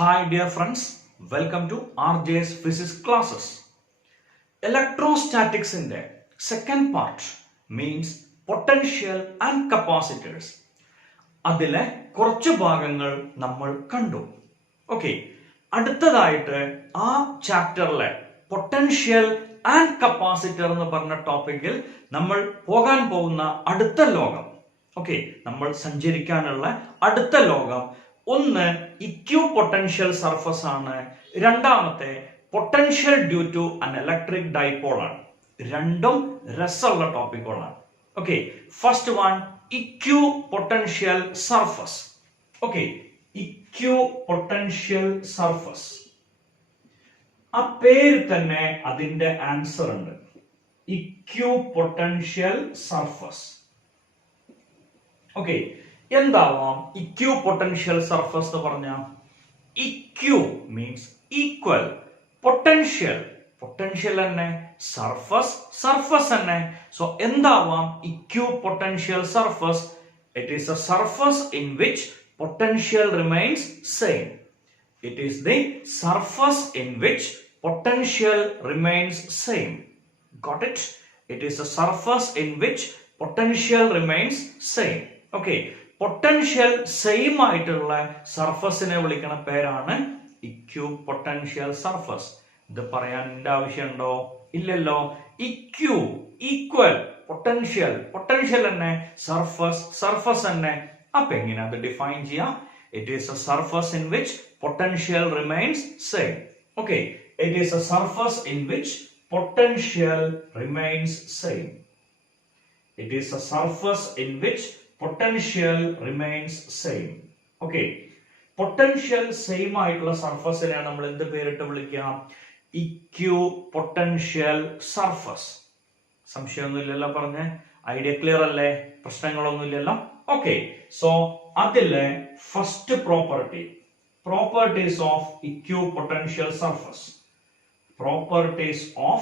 Hi dear friends, welcome to RJ's Physics classes. Electrostatics in the second part means potential and capacitors. അതിലെ കുറച്ച് ഭാഗങ്ങൾ നമ്മൾ കണ്ടു. Okay, അടുത്തതായിട്ട് ആ ചാപ്റ്ററിലെ പൊട്ടൻഷ്യൽ ആൻഡ് കപ്പാസിറ്റർ എന്ന് പറഞ്ഞ ടോപ്പിക്കിൽ നമ്മൾ പോകാൻ പോകുന്ന അടുത്ത ലോകം, ഓക്കെ, നമ്മൾ സഞ്ചരിക്കാനുള്ള അടുത്ത ലോകം ഒന്ന് ഇക്യു പൊട്ടൻഷ്യൽ സർഫസ് ആണ്, രണ്ടാമത്തെ potential due to an electric dipole ആണ്. രണ്ടും രസമുള്ള ടോപ്പിക്കുകളാണ്. Okay, first one equi potential surface. Okay, equi potential surface, ആ പേര് തന്നെ അതിന്റെ ആൻസർ ഉണ്ട്. Equi potential surface. ഓക്കെ, എന്താവാം ഇക്യു പൊട്ടൻഷ്യൽ സർഫസ് എന്ന് പറഞ്ഞാൽ? Equi means equal, potential potential തന്നെ, സർഫസ് സർഫസ് തന്നെ. സോ എന്താവാം equi potential surface? It is a surface in which potential remains same. It is the surface in which potential remains same. Got it? It is a surface in which potential remains same. Okay, potential same ആയിട്ടുള്ള സർഫസിനെ വിളിക്കുന്ന പേരാണ് EQ potential surface. ഇത് പറയാൻ ആവശ്യമുണ്ടോ? ഇല്ലല്ലോ. EQ equal, potential potential തന്നെ, surface surface തന്നെ. അപ്പൊ എങ്ങനെ അത് ഡിഫൈൻ ചെയ്യാം? It is a surface in which potential remains same. Okay, it is a surface in which potential remains same. It is a surface in which potential remains same. Okay, potential same ആയിട്ടുള്ള സർഫസിനെ നമ്മൾ എന്ത് പേരിട്ട് വിളിക്കാം? EQ potential surface. സംശയമൊന്നുമില്ലല്ലോ പറഞ്ഞേ? Idea clear അല്ലേ? പ്രശ്നങ്ങളൊന്നുമില്ലല്ലോ? Okay, so അതിലെ first property, properties of equipotential surface. Properties of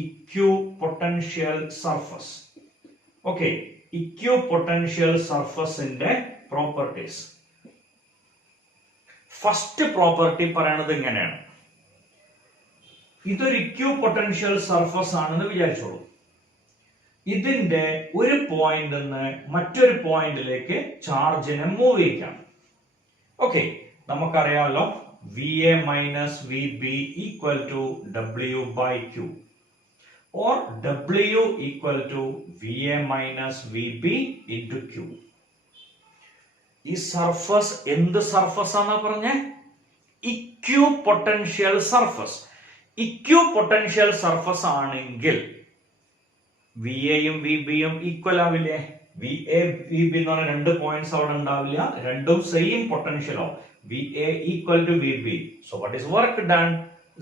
equipotential surface. Okay, equipotential surface ന്റെ properties. First property പറയുന്നത് ഇങ്ങനെയാണ്. ഇതൊരു equipotential surface ആണെന്ന് വിചാരിച്ചോളൂ. ഇതിന്റെ ഒരു പോയിന്റ് നിന്ന് മറ്റൊരു പോയിന്റിലേക്ക് ചാർജിനെ മൂവ് ചെയ്യിക്കാം. ഓക്കെ, നമുക്കറിയാമല്ലോ V A minus V B equal to W by Q, or W equal to V A minus V B into Q. ഈ സർഫസ് എന്ത് സർഫസ് ആണെന്ന് പറഞ്ഞേ? Equi potential surface. Equi potential surface ആണെങ്കിൽ V എയും V ബിയും equal ആവില്ലേ? V A V B എന്ന് പറഞ്ഞ രണ്ട് പോയിന്റ്സ് അവിടെ ഉണ്ടാവില്ല, രണ്ടും സെയിം പൊട്ടൻഷ്യലോ. V A equal to V B. So what is work done?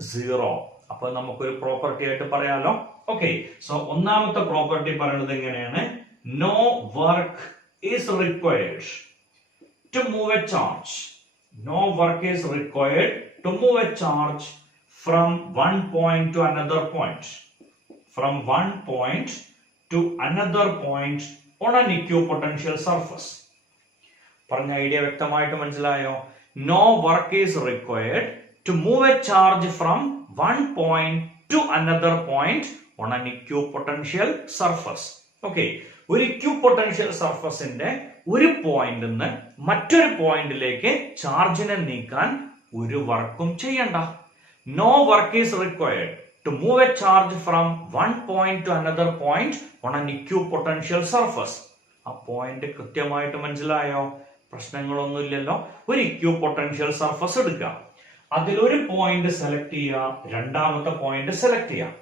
Zero. അപ്പൊ നമുക്കൊരു പ്രോപ്പർട്ടി ആയിട്ട് പറയാലോ. ഓക്കെ, സോ ഒന്നാമത്തെ പ്രോപ്പർട്ടി പറയുന്നത് എങ്ങനെയാണ്? No work is required to move a charge. No work is required to move a charge from one point to another point. From one point to another point on an equipotential surface. പറഞ്ഞ idea വ്യക്തമായിട്ട് മനസ്സിലായോ? No work is required to move a charge from one point to another point on an equipotential surface. Okay, ഒരു equipotential surfaceന്റെ ഒരു പോയിന്റിൽ നിന്ന് മറ്റൊരു പോയിന്റിലേക്ക് ചാർജിനെ നീക്കാൻ ഒരു വർക്കും ചെയ്യണ്ട. No work is required to move a charge from one point to another point on an equipotential surface. ആ പോയിന്റ് കൃത്യമായിട്ട് മനസ്സിലായോ? പ്രശ്നങ്ങളൊന്നുമില്ലല്ലോ. ഒരു ഇക്വിപൊട്ടൻഷ്യൽ സർഫസ് എടുക്കുക, അതിലൊരു പോയിന്റ് സെലക്ട് ചെയ്യുക, രണ്ടാമത്തെ പോയിന്റ് സെലക്ട് ചെയ്യുക.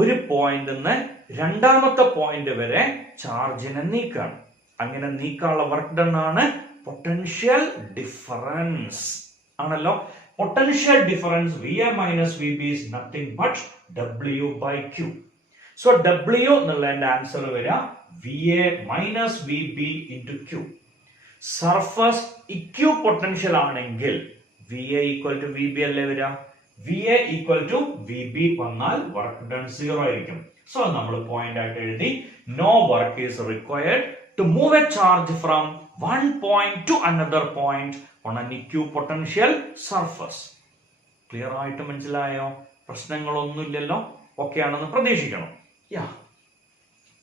ഒരു പോയിന്റ് നിന്ന് രണ്ടാമത്തെ പോയിന്റ് വരെ ചാർജിനെ നീക്കണം. അങ്ങനെ നീക്കാനുള്ള വർക്ക് ഡൺ ആണ് പൊട്ടൻഷ്യൽ ഡിഫറൻസ് ആണല്ലോ. Potential difference VA minus VB is nothing but W by Q. So W എന്നുള്ളതിന്റെ ആൻസർ വരിക VA minus VB into Q. Surface equi potential ആണെങ്കിൽ VA equal to VB അല്ലേ വരിക? VA equal to VB വന്നാൽ work done zero ആയിരിക്കും. So നമ്മൾ point ആയിട്ട് എഴുതി no work is required to move a charge from one point to another point on an equipotential surface. Clear ആയിട്ട് മനസ്സിലായോ? പ്രശ്നങ്ങളൊന്നുമില്ലല്ലോ? ഓക്കെ ആണെന്ന് പ്രതീക്ഷിക്കണം.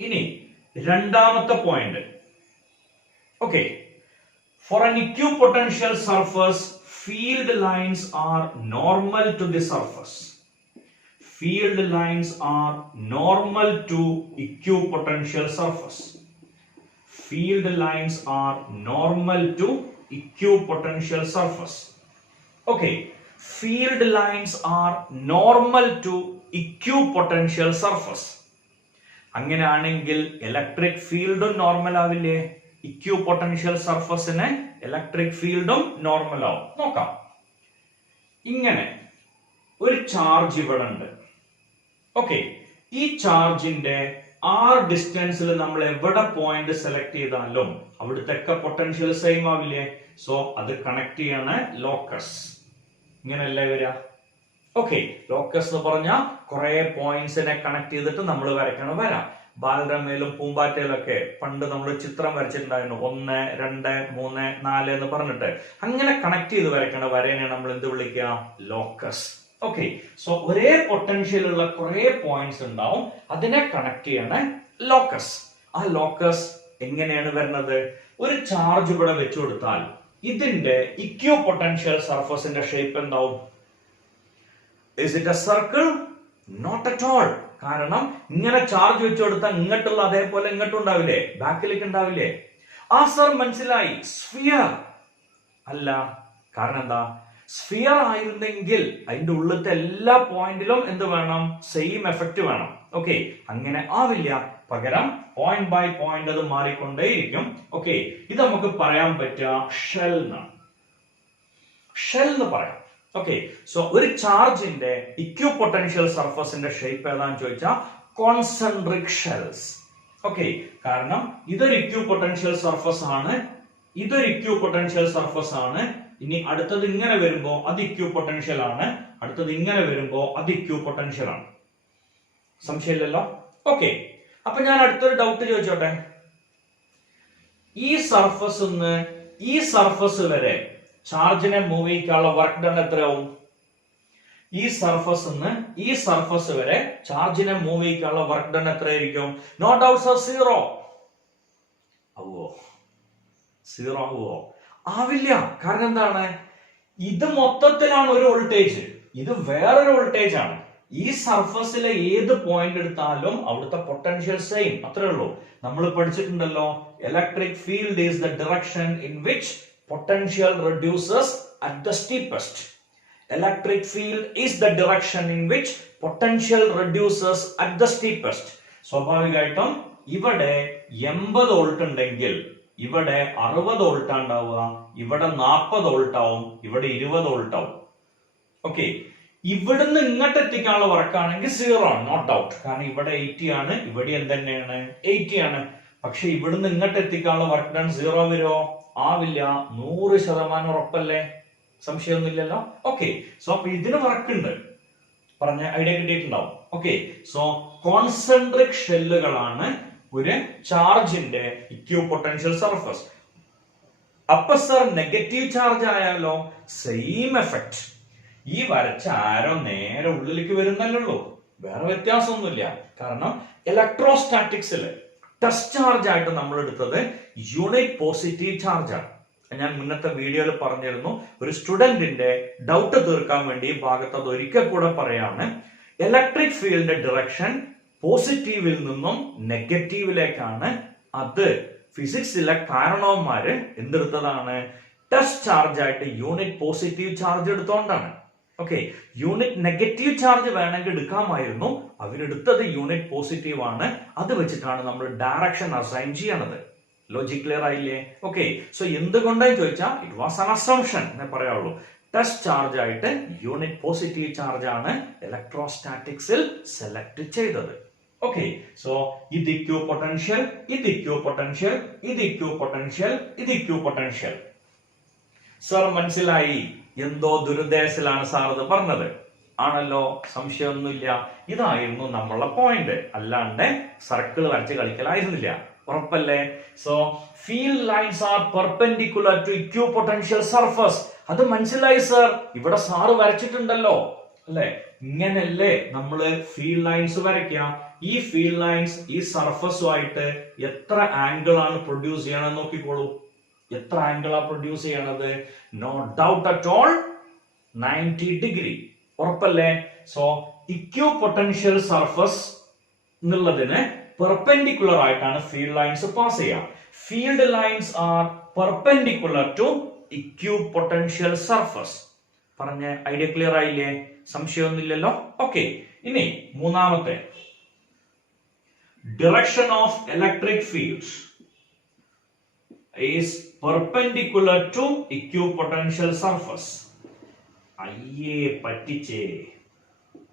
ഇനി രണ്ടാമത്തെ point. Okay, for an equipotential surface, field lines are normal to the surface. Field lines are normal to equipotential surface. Field lines are normal to equipotential surface. Okay, field lines are normal to equipotential surface. അങ്ങനെയാണെങ്കിൽ electric ഫീൽഡും normal ആവില്ലേ? Equipotential സർഫസിന് electric ഫീൽഡും normal ആവും. നോക്കാം. ഇങ്ങനെ ഒരു charge ഇവിടെ ഉണ്ട്. Okay, ഈ ചാർജിന്റെ ആർ ഡിസ്റ്റൻസിൽ നമ്മൾ എവിടെ പോയിന്റ് സെലക്ട് ചെയ്താലും അവിടുത്തെ പൊട്ടൻഷ്യൽ സെയിം ആവില്ലേ? സോ അത് കണക്ട് ചെയ്യാണ് ലോക്കസ്. ഇങ്ങനെയല്ലേ വരിക? ഓക്കെ, ലോക്കസ് എന്ന് പറഞ്ഞാൽ കുറെ പോയിന്റ്സിനെ കണക്ട് ചെയ്തിട്ട് നമ്മൾ വരയ്ക്കണം വര. ബാലരമയിലും പൂമ്പാറ്റയിലൊക്കെ പണ്ട് നമ്മൾ ചിത്രം വരച്ചിട്ടുണ്ടായിരുന്നു, 1, 2, 3, 4 എന്ന് പറഞ്ഞിട്ട്. അങ്ങനെ കണക്ട് ചെയ്ത് വരയ്ക്കണ വരേനെ നമ്മൾ എന്ത് വിളിക്കുക? ലോക്കസ്. ഓക്കെ, സോ ഒരേ പൊട്ടൻഷ്യൽ ഉള്ള കുറെ പോയിന്റ്സ് ഉണ്ടാവും, അതിനെ കണക്ട് ചെയ്യണ ലോക്കസ്. ആ ലോക്കസ് എങ്ങനെയാണ് വരുന്നത്? ഒരു ചാർജ് ഇവിടെ വെച്ചു കൊടുത്താൽ ഇതിന്റെ ഇക്വിപൊട്ടൻഷ്യൽ സർഫസിന്റെ ഷേപ്പ് എന്താവും? Is it a circle? Not at all. കാരണം ഇങ്ങനെ ചാർജ് വെച്ചു കൊടുത്താൽ ഇങ്ങോട്ടുള്ള അതേപോലെ ഇങ്ങോട്ടും ഉണ്ടാവില്ലേ? ബാക്കിലേക്ക് ഉണ്ടാവില്ലേ? ആ സർ മനസ്സിലായി, സ്ഫിയർ അല്ല. കാരണം എന്താ? സ്ഫിയർ ആയിരുന്നെങ്കിൽ അതിന്റെ ഉള്ളിലത്തെ എല്ലാ പോയിന്റിലും എന്ത് വേണം? സെയിം എഫക്റ്റ് വേണം. ഓക്കെ, അങ്ങനെ ആവില്ല. പകരം പോയിന്റ് ബൈ പോയിന്റ് അത് മാറിക്കൊണ്ടേയിരിക്കും. ഓക്കെ, ഇത് നമുക്ക് പറയാൻ പറ്റുക ഷെൽ എന്നാണ്. ഷെൽ എന്ന് പറയാം. ഓക്കെ, സോ ഒരു ചാർജിന്റെ ഇക്വിപൊട്ടൻഷ്യൽ സർഫസിന്റെ ഷേപ്പ് ഏതാന്ന് ചോദിച്ചാൽ കോൺസെൻട്രിക് ഷെൽസ്. ഓക്കെ, കാരണം ഇതൊരു ഇക്വിപൊട്ടൻഷ്യൽ സർഫസ് ആണ്, ഇതൊരു ഇക്വിപൊട്ടൻഷ്യൽ സർഫസ് ആണ്. ഇനി അടുത്തത് ഇങ്ങനെ വരുമ്പോ അത് ഇക്വിപൊട്ടൻഷ്യൽ ആണ്, അടുത്തത് ഇങ്ങനെ വരുമ്പോ അത് ഇക്വിപൊട്ടൻഷ്യൽ ആണ്. സംശയമില്ലല്ലോ? ഓക്കെ, അപ്പൊ ഞാൻ അടുത്തൊരു ഡൗട്ട് ചോദിച്ചോട്ടെ. ഈ സർഫസ് ഈ സർഫസ് വരെ ചാർജിനെ മൂവ് ചെയ്യിക്കാനുള്ള വർക്ക് ഡൺ എത്രയാവും? ഈ സർഫസ് വരെ ചാർജിനെ മൂവ് ചെയ്യിക്കാനുള്ള വർക്ക് ഡൺ എത്രയായിരിക്കും? നോ ഡൗട്ട്സ് ഓഫ് 0 ആവോ? 0 ആവോ? ആവില്ല. കാരണം എന്താണ്? ഇത് മൊത്തത്തിലാണ് ഒരു വോൾട്ടേജ്, ഇത് വേറൊരു വോൾട്ടേജ് ആണ്. ഈ സർഫസിലെ ഏത് പോയിന്റ് എടുത്താലും അവിടുത്തെ പൊട്ടൻഷ്യൽ സെയിം, അത്രേ ഉള്ളൂ. നമ്മൾ പഠിച്ചിട്ടുണ്ടല്ലോ, electric field is the direction in which potential reduces at the steepest. Electric field is the direction in which potential reduces at the steepest. സ്വാഭാവികമായിട്ടും ഇവിടെ 80 വോൾട്ട് ഉണ്ടെങ്കിൽ ഇവിടെ 60 വോൾട്ട് ഉണ്ടാവുക, ഇവിടെ 40 വോൾട്ട് ആവും, ഇവിടെ 20 വോൾട്ട് ആവും. ഓക്കെ, ഇവിടുന്ന് ഇങ്ങോട്ട് എത്തിക്കാനുള്ള വർക്കാണെങ്കിൽ 0 ആണ്, നോട്ട് ഡൗട്ട്. കാരണം ഇവിടെ 80 ആണ്, ഇവിടെ എന്തെന്നെയാണ് 80 ആണ്. പക്ഷെ ഇവിടുന്ന് ഇങ്ങോട്ട് എത്തിക്കാനുള്ള വർക്ക് ഡൺ 0 വരുമോ? ആവില്ല. 100% ഉറപ്പല്ലേ? സംശയമൊന്നുമില്ലല്ലോ? ഓക്കെ, സോ അപ്പൊ ഇതിന് വർക്ക് ഉണ്ട്, പറഞ്ഞ ഐഡിയ കിട്ടിയിട്ടുണ്ടാവും. ഓക്കെ, സോ കോൺസെൻട്രിക് ഷെല്ലുകളാണ് ഒരു ചാർജിന്റെ ഇക്വിപൊട്ടൻഷ്യൽ സർഫസ്. അപ്പൊ സർ നെഗറ്റീവ് ചാർജ് ആയാലോ? Same effect. ഈ വരച്ച ആരോ നേരെ ഉള്ളിലേക്ക് വരുന്നല്ലോ, വേറെ വ്യത്യാസമൊന്നുമില്ല. കാരണം ഇലക്ട്രോസ്റ്റാറ്റിക്സിൽ ടെസ്റ്റ് ചാർജ് ആയിട്ട് നമ്മൾ എടുത്തത് യൂണിറ്റ് പോസിറ്റീവ് ചാർജ് ആണ്. ഞാൻ മുന്നത്തെ വീഡിയോയിൽ പറഞ്ഞിരുന്നു. ഒരു സ്റ്റുഡന്റിന്റെ ഡൗട്ട് തീർക്കാൻ വേണ്ടി ഈ ഭാഗത്ത് അത് ഒരിക്കൽ കൂടെ പറയാണ്. ഇലക്ട്രിക് ഫീൽഡിന്റെ ഡിറക്ഷൻ പോസിറ്റീവിൽ നിന്നും നെഗറ്റീവിലേക്കാണ്. അത് ഫിസിക്സിലെ കാരണവന്മാര് എന്തെടുത്തതാണ്? ടെസ്റ്റ് ചാർജ് ആയിട്ട് യൂണിറ്റ് പോസിറ്റീവ് ചാർജ് എടുത്തോണ്ടാണ്. ഓക്കെ, യൂണിറ്റ് നെഗറ്റീവ് ചാർജ് വേണമെങ്കിൽ എടുക്കാമായിരുന്നു, അവരെടുത്തത് യൂണിറ്റ് പോസിറ്റീവ് ആണ്. അത് വെച്ചിട്ടാണ് നമ്മൾ ഡയറക്ഷൻ അസൈൻ ചെയ്യണത്. ലോജിക് ക്ലിയർ ആയില്ലേ? ഓക്കെ, സോ എന്തുകൊണ്ടാന്ന് ചോദിച്ചാൽ ഇറ്റ് വാസ് ആൻ അസംഷൻ എന്നേ പറയാവുള്ളൂ. ടെസ്റ്റ് ചാർജ് ആയിട്ട് യൂണിറ്റ് പോസിറ്റീവ് ചാർജ് ആണ് ഇലക്ട്രോസ്റ്റാറ്റിക്സിൽ സെലക്ട് ചെയ്തത്. ഓക്കെ, സോ ഇത് ഇക്വിപൊട്ടൻഷ്യൽ, ഇത് ഇക്വിപൊട്ടൻഷ്യൽ, ഇത് ഇക്വിപൊട്ടൻഷ്യൽ, ഇത് ഇക്വിപൊട്ടൻഷ്യൽ. സർ മനസ്സിലായി, എന്തോ ദുരുദ്ദേശത്തിലാണ് സാർ ഇത് പറഞ്ഞത് ആണല്ലോ? സംശയമൊന്നുമില്ല. ഇതായിരുന്നു നമ്മളുടെ പോയിന്റ്, അല്ലാണ്ട് സർക്കിൾ വരച്ച് കളിക്കലായിരുന്നില്ല. ഉറപ്പല്ലേ? So field lines are perpendicular to equipotential surface. അത് മനസ്സിലായി സർ? ഇവിടെ സാറ് വരച്ചിട്ടുണ്ടല്ലോ അല്ലെ? ഇങ്ങനല്ലേ നമ്മള് ഫീൽഡ് ലൈൻസ് വരയ്ക്കാം. ഈ ഫീൽഡ് ലൈൻസ് ഈ സർഫസുമായിട്ട് എത്ര ആംഗിൾ ആണ് പ്രൊഡ്യൂസ് ചെയ്യണമെന്ന് നോക്കിക്കോളൂ. എത്ര ആംഗിൾ ആ പ്രൊഡ്യൂസ് ചെയ്യണത്? No doubt at all 90 degree. ഉറപ്പല്ലേ? സോ ഇക്വിപൊട്ടൻഷ്യൽ സർഫസ് എന്നുള്ളതിന് പെർപെൻഡിക്കുലർ ആയിട്ടാണ് ഫീൽഡ് ലൈൻസ് പാസ് ചെയ്യുക. Field lines are perpendicular to equipotential surface. പറഞ്ഞ ഐഡിയ ക്ലിയർ ആയില്ലേ? സംശയമൊന്നുമില്ലല്ലോ? ഓക്കെ, ഇനി മൂന്നാമത്തെ, direction of electric fields is perpendicular to equipotential surface. അയ്യേ പറ്റിച്ചേ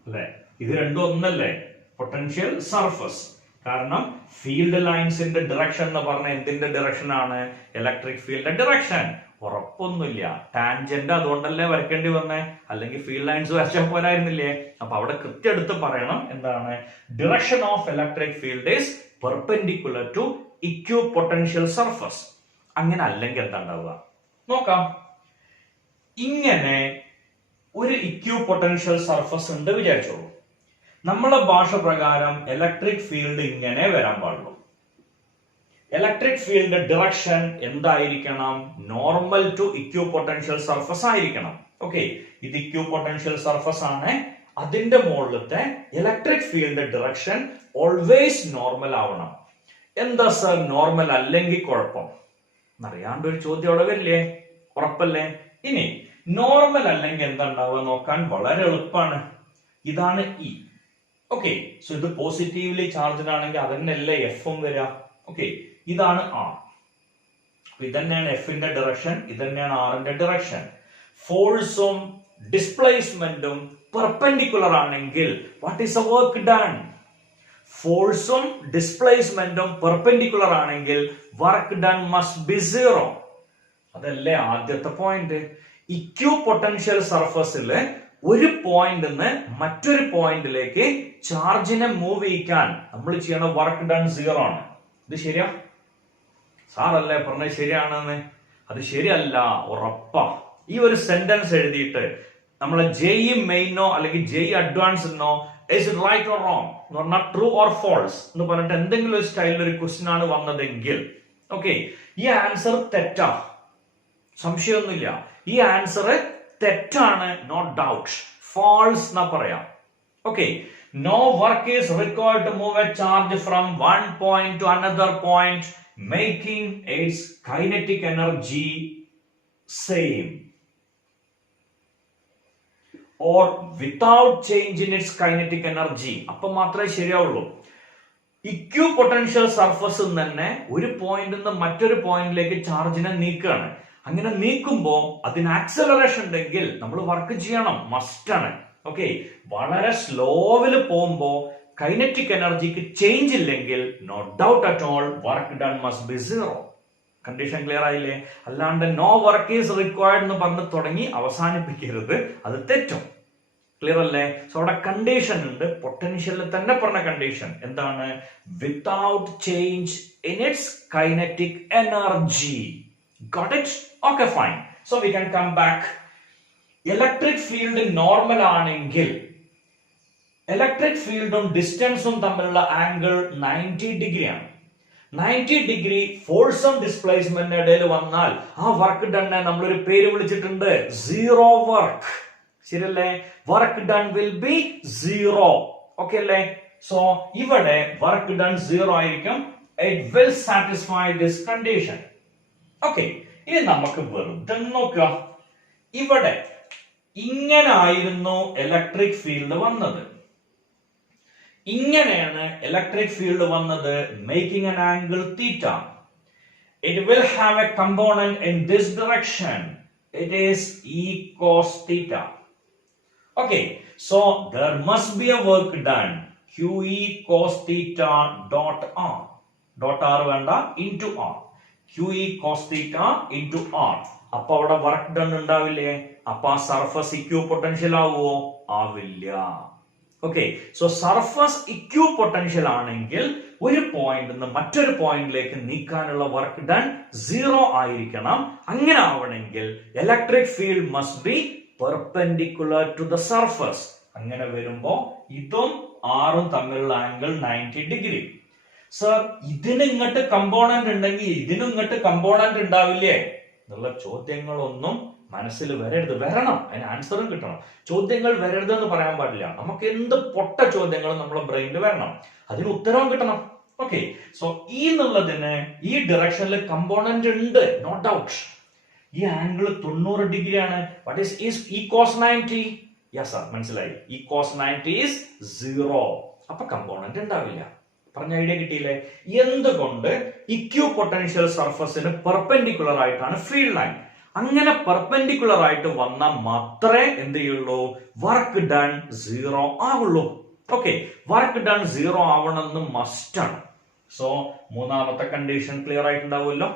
അല്ലെ? ഇത് രണ്ടും ഒന്നല്ലേ? Potential surface. കാരണം ഫീൽഡ് ലൈൻസിന്റെ ഡിറക്ഷൻ എന്ന് പറഞ്ഞ എന്തിന്റെ ഡിറക്ഷൻ ആണ്? ഇലക്ട്രിക് ഫീൽഡിന്റെ ഡിറക്ഷൻ. ഉറപ്പൊന്നുമില്ല, ടാൻജന്റ് അതുകൊണ്ടല്ലേ വരയ്ക്കേണ്ടി വന്നേ, അല്ലെങ്കിൽ ഫീൽഡ് ലൈൻസ് വരച്ചാൽ പോരായിരുന്നില്ലേ? അപ്പൊ അവിടെ കൃത്യം എടുത്ത് പറയണം എന്താണ്? Direction of electric field is perpendicular to equipotential surface. അങ്ങനെ അല്ലെങ്കിൽ എന്താ ഉണ്ടാവുക നോക്കാം. ഇങ്ങനെ ഒരു ഇക്വിപൊട്ടൻഷ്യൽ സർഫസ് ഉണ്ട് വിചാരിച്ചോളൂ. നമ്മളെ ഭാഷ പ്രകാരം ഇലക്ട്രിക് ഫീൽഡ് ഇങ്ങനെ വരാൻ പാടുള്ളൂ. ഇലക്ട്രിക് ഫീൽഡ് ഡിറക്ഷൻ എന്തായിരിക്കണം? നോർമൽ ടു ഇക്വിപൊട്ടൻഷ്യൽ സർഫസ് ആയിരിക്കണം. ഓക്കെ, ഇത് ഇക്വിപൊട്ടൻഷ്യൽ സർഫസ് ആണ്. അതിന്റെ മുകളിലത്തെ electric field direction always normal ആവണം. എന്താ സർ നോർമൽ അല്ലെങ്കിൽ കുഴപ്പം എന്നറിയാണ്ട് ഒരു ചോദ്യം അവിടെ വരില്ലേ? ഉറപ്പല്ലേ? ഇനി നോർമൽ അല്ലെങ്കിൽ എന്താ ഉണ്ടാവുക നോക്കാൻ വളരെ എളുപ്പമാണ്. ഇതാണ് ഇ. ഓക്കെ, സോ ഇത് പോസിറ്റീവ്ലി ചാർജ്ഡ് ആണെങ്കിൽ അതന്നെയല്ലേ എഫും വരിക. ഓക്കെ, ഇതാണ് ആർ. ഇതന്നെയാണ് എഫിന്റെ ഡിറക്ഷൻ, ഇതന്നെയാണ് ആറിന്റെ ഡിറക്ഷൻ. ഫോഴ്സും ഡിസ്പ്ലേസ്മെന്റും പെർപെൻഡിക്കുലർ ആണെങ്കിൽ what is A work done? ഫോഴ്സും ഡിസ്പ്ലേസ്മെന്റും പെർപെൻഡിക്കുലർ ആണെങ്കിൽ work done must be zero. അതല്ലേ ആദ്യത്തെ പോയിന്റ്. ഇക്വിപൊട്ടൻഷ്യൽ സർഫസിൽ ഒരു പോയിന്റ് നിന്ന് മറ്റൊരു പോയിന്റിലേക്ക് ചാർജിനെ മൂവ് ചെയ്യിക്കാൻ നമ്മൾ ചെയ്യണ വർക്ക് ഡൺ സീറോ ആണ്. ഇത് ശരിയാ? സാറല്ലേ പറഞ്ഞത് ശരിയാണെന്ന്? അത് ശരിയല്ല, ഉറപ്പാ. ഈ ഒരു സെന്റൻസ് എഴുതിയിട്ട് നമ്മളെ ജെഇ മെയിനോ അല്ലെങ്കിൽ JEE അഡ്വാൻസിനോ is it right or wrong എന്ന് പറഞ്ഞാൽ ട്രൂ ഓർ ഫോൾസ് എന്ന് പറഞ്ഞിട്ട് എന്തെങ്കിലും ഒരു സ്റ്റൈലിൽ ഒരു ക്വസ്റ്റ്യൻ ആണ് വന്നതെങ്കിൽ ഓക്കെ, ഈ ആൻസർ തെറ്റാ, സംശയമൊന്നുമില്ല. ഈ ആൻസർ തെറ്റാണ്, നോ ഡൗട്ട്. ഫോൾസ് എന്നാ പറയാം. Okay, no work is required to move a charge from one point to another point, making its kinetic energy same or without change in its kinetic energy. അപ്പൊ മാത്രമേ ശരിയാവുള്ളൂ. Equipotential surface തന്നെ ഒരു point നിന്ന് മറ്റൊരു പോയിന്റിലേക്ക് ചാർജിനെ നീക്കുകയാണ്. അങ്ങനെ നീക്കുമ്പോ അതിന് ആക്സലറേഷൻ ഉണ്ടെങ്കിൽ നമ്മൾ വർക്ക് ചെയ്യണം, മസ്റ്റ് ആണ്. ഓക്കെ, വളരെ സ്ലോവില് പോകുമ്പോ കൈനറ്റിക് എനർജിക്ക് ചേഞ്ച് ഇല്ലെങ്കിൽ no doubt at all work done must be zero. Condition clear ആയില്ലേ? അല്ലാണ്ട് നോ വർക്ക് ഈസ് റിക്വയർഡ് എന്ന് പറഞ്ഞ് തുടങ്ങി അവസാനിപ്പിക്കരുത്, അത് തെറ്റും. ക്ലിയർ അല്ലേ? സോ അവിടെ കണ്ടീഷൻ ഉണ്ട്, പൊട്ടൻഷ്യലിൽ തന്നെ പറഞ്ഞ കണ്ടീഷൻ എന്താണ്? Without change in its kinetic energy. Got it? Okay, fine. So we can come back. Electric field normal ആണെങ്കിൽ ഇലക്ട്രിക് ഫീൽഡും ഡിസ്റ്റൻസും തമ്മിലുള്ള ആംഗിൾ 90 ഡിഗ്രിയാണ്. 90 ഡിഗ്രി ഫോഴ്സും ഡിസ്പ്ലേസ്മെന്റിന് ഇടയിൽ വന്നാൽ ആ വർക്ക് ഡണ്ണിനെ നമ്മളൊരു പേര് വിളിച്ചിട്ടുണ്ട്, സീറോ വർക്ക്. ശരിയല്ലേ? Work done will be zero. Okay അല്ലേ? സോ ഇവിടെ വർക്ക് ഡൺ സീറോ ആയിരിക്കും. It will satisfy this condition. Okay, ഇനി നമുക്ക് വെറുതെ നോക്കുക. ഇവിടെ ഇങ്ങനായിരുന്നു ഇലക്ട്രിക് ഫീൽഡ് വന്നത്, ഇങ്ങനെയാണ് ഇലക്ട്രിക് ഫീൽഡ് വന്നത്, making an angle theta. It will have a component in this direction. It is E cos theta. Okay, so there must be a work done. QE cos theta dot R. Dot R വേണ്ട, into R. QE cos theta into R. അപ്പൊ അവിടെ work done ഉണ്ടാവില്ലേ? അപ്പൊ ആ surface equipotential ആവുമോ? ആവില്ല. Okay, so surface equi potential ആണെങ്കിൽ ഒരു പോയിന്റ് നിന്ന് മറ്റൊരു പോയിന്റിലേക്ക് നീക്കാനുള്ള വർക്ക് ഡൺ 0 ആയിരിക്കണം. അങ്ങനെ ആവണമെങ്കിൽ electric field must be perpendicular to the surface. അങ്ങനെ വരുമ്പോ ഇതും ആറും തമ്മിലുള്ള ആംഗിൾ 90 ഡിഗ്രി. സർ, ഇതിന് ഇങ്ങോട്ട് കമ്പോണന്റ് ഉണ്ടെങ്കിൽ ഇതിനും ഇങ്ങോട്ട് കമ്പോണന്റ് ഉണ്ടാവില്ലേ എന്നുള്ള ചോദ്യങ്ങളൊന്നും മനസ്സിൽ വരരുത്. വരണം, അതിന് ആൻസറും കിട്ടണം. ചോദ്യങ്ങൾ വരരുത് എന്ന് പറയാൻ പാടില്ല. നമുക്ക് എന്ത് പൊട്ട ചോദ്യങ്ങളും നമ്മുടെ ബ്രെയിനിൽ വരണം, അതിന് ഉത്തരവും കിട്ടണം. ഓക്കെ, സോ ഈ എന്നുള്ളതിന് ഈ ഡയറക്ഷനിൽ കമ്പോണന്റ് ഉണ്ട്, നോ ഡൗട്ട്. ഈ ആംഗിൾ 90 ഡിഗ്രി ആണ്. വാട്ട് ഈസ് ഈ cos 90? യെസ് സർ, മനസ്സിലായി. ഈ cos 90 ഈസ് 0. അപ്പൊ കമ്പോണന്റ് ഉണ്ടാവില്ല. പറഞ്ഞ ഐഡിയ കിട്ടിയില്ലേ? എന്തുകൊണ്ട് ഇക്യൂ പൊട്ടൻഷ്യൽ സർഫസിന് പെർപെൻഡിക്കുലർ ആയിട്ടാണ് ഫീൽഡ് ലൈൻ. അങ്ങനെ പെർപെൻഡിക്കുലർ ആയിട്ട് വന്നാൽ മാത്രമേ എന്ത് ചെയ്യുള്ളൂ, വർക്ക് ഡൺ 0 ആവുള്ളൂ. ഓക്കെ, വർക്ക് ഡൺ 0 ആവണമെന്ന് മസ്റ്റ് ആണ്. സോ മൂന്നാമത്തെ കണ്ടീഷൻ ക്ലിയർ ആയിട്ടുണ്ടാവുമല്ലോ,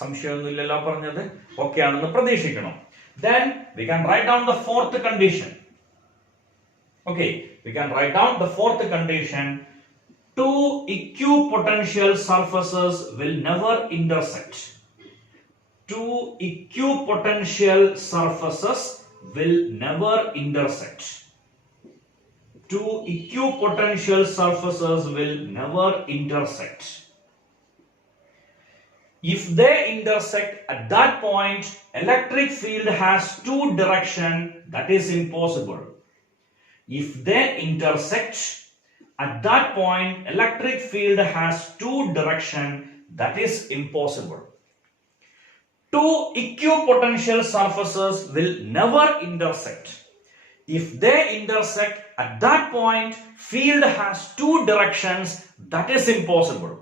സംശയമൊന്നുമില്ലല്ലോ പറഞ്ഞത്. ഓക്കെ ആണെന്ന് പ്രതീക്ഷിക്കണം. Then we can write down the fourth condition. Okay, we can write down the fourth condition. Two equipotential surfaces will never intersect. Two equipotential surfaces will never intersect. Two equipotential surfaces will never intersect. If they intersect at that point, electric field has two directions. That is impossible. If they intersect at that point, electric field has two directions. That is impossible. Two equipotential surfaces will never intersect. If they intersect at that point, field has two directions. That is impossible.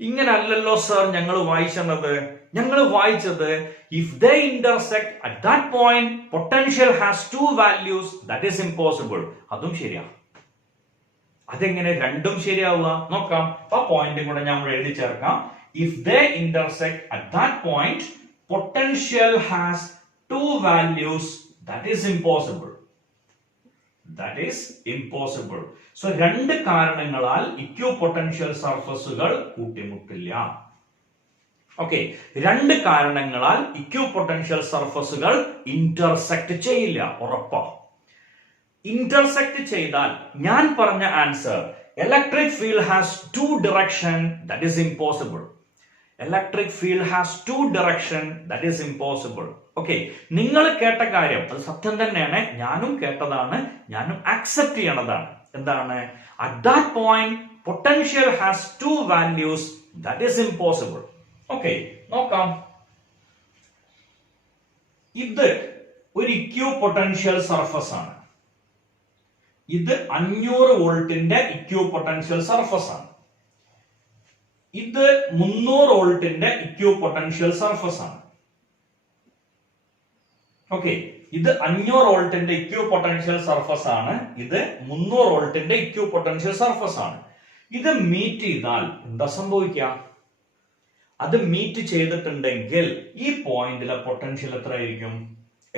ഇങ്ങനല്ലല്ലോ sir ഞങ്ങൾ വായിച്ചത്. ഞങ്ങൾ വായിച്ചത് if they intersect at that point potential has two values. That is impossible. അതും ശരിയാ. അതെങ്ങനെ രണ്ടും ശരിയാവുക നോക്കാം. ആ പോയിന്റും കൂടെ നമ്മൾ എഴുതി ചേർക്കാം. If they intersect at that point potential has two values. That is impossible. That is impossible. So രണ്ട് കാരണങ്ങളാൽ ഇക്വിപൊട്ടൻഷ്യൽ സർഫസുകൾ കൂട്ടിമുട്ടില്ല. ഓക്കെ, രണ്ട് കാരണങ്ങളാൽ ഇക്വിപൊട്ടൻഷ്യൽ സർഫസുകൾ ഇന്റർസെക്ട് ചെയ്യില്ല. ഉറപ്പാ. ഇന്റർസെക്ട് ചെയ്താൽ ഞാൻ പറഞ്ഞ answer electric field has two direction. That is impossible. Electric field has two direction. That is impossible. Okay, നിങ്ങൾ കേട്ട കാര്യം അത് സത്യം തന്നെയാണ്. ഞാനും കേട്ടതാണ്, ഞാനും അക്സെപ്റ്റ് ചെയ്യണതാണ്. എന്താണ്? At that point potential has two values. That is impossible. Okay, നോക്കാം. ഇത് ഒരു ഇക്വിപൊട്ടൻഷ്യൽ സർഫസ് ആണ്. ഇത് 500 വോൾട്ടിന്റെ ഇക്വിപൊട്ടൻഷ്യൽ സർഫസ് ആണ്. ഇത് 300 വോൾട്ടിന്റെ ഇക്വിപൊട്ടൻഷ്യൽ സർഫസ് ആണ്. ഓക്കെ, ഇത് 500 വോൾട്ടിന്റെ ഇക്വിപൊട്ടൻഷ്യൽ സർഫസ് ആണ്. ഇത് 300 വോൾട്ടിന്റെ ഇക്വിപൊട്ടൻഷ്യൽ സർഫസ് ആണ്. ഇത് മീറ്റ് ചെയ്താൽ എന്താ സംഭവിക്കുക? അത് മീറ്റ് ചെയ്തിട്ടുണ്ടെങ്കിൽ ഈ പോയിന്റിലെ പൊട്ടൻഷ്യൽ എത്ര ആയിരിക്കും?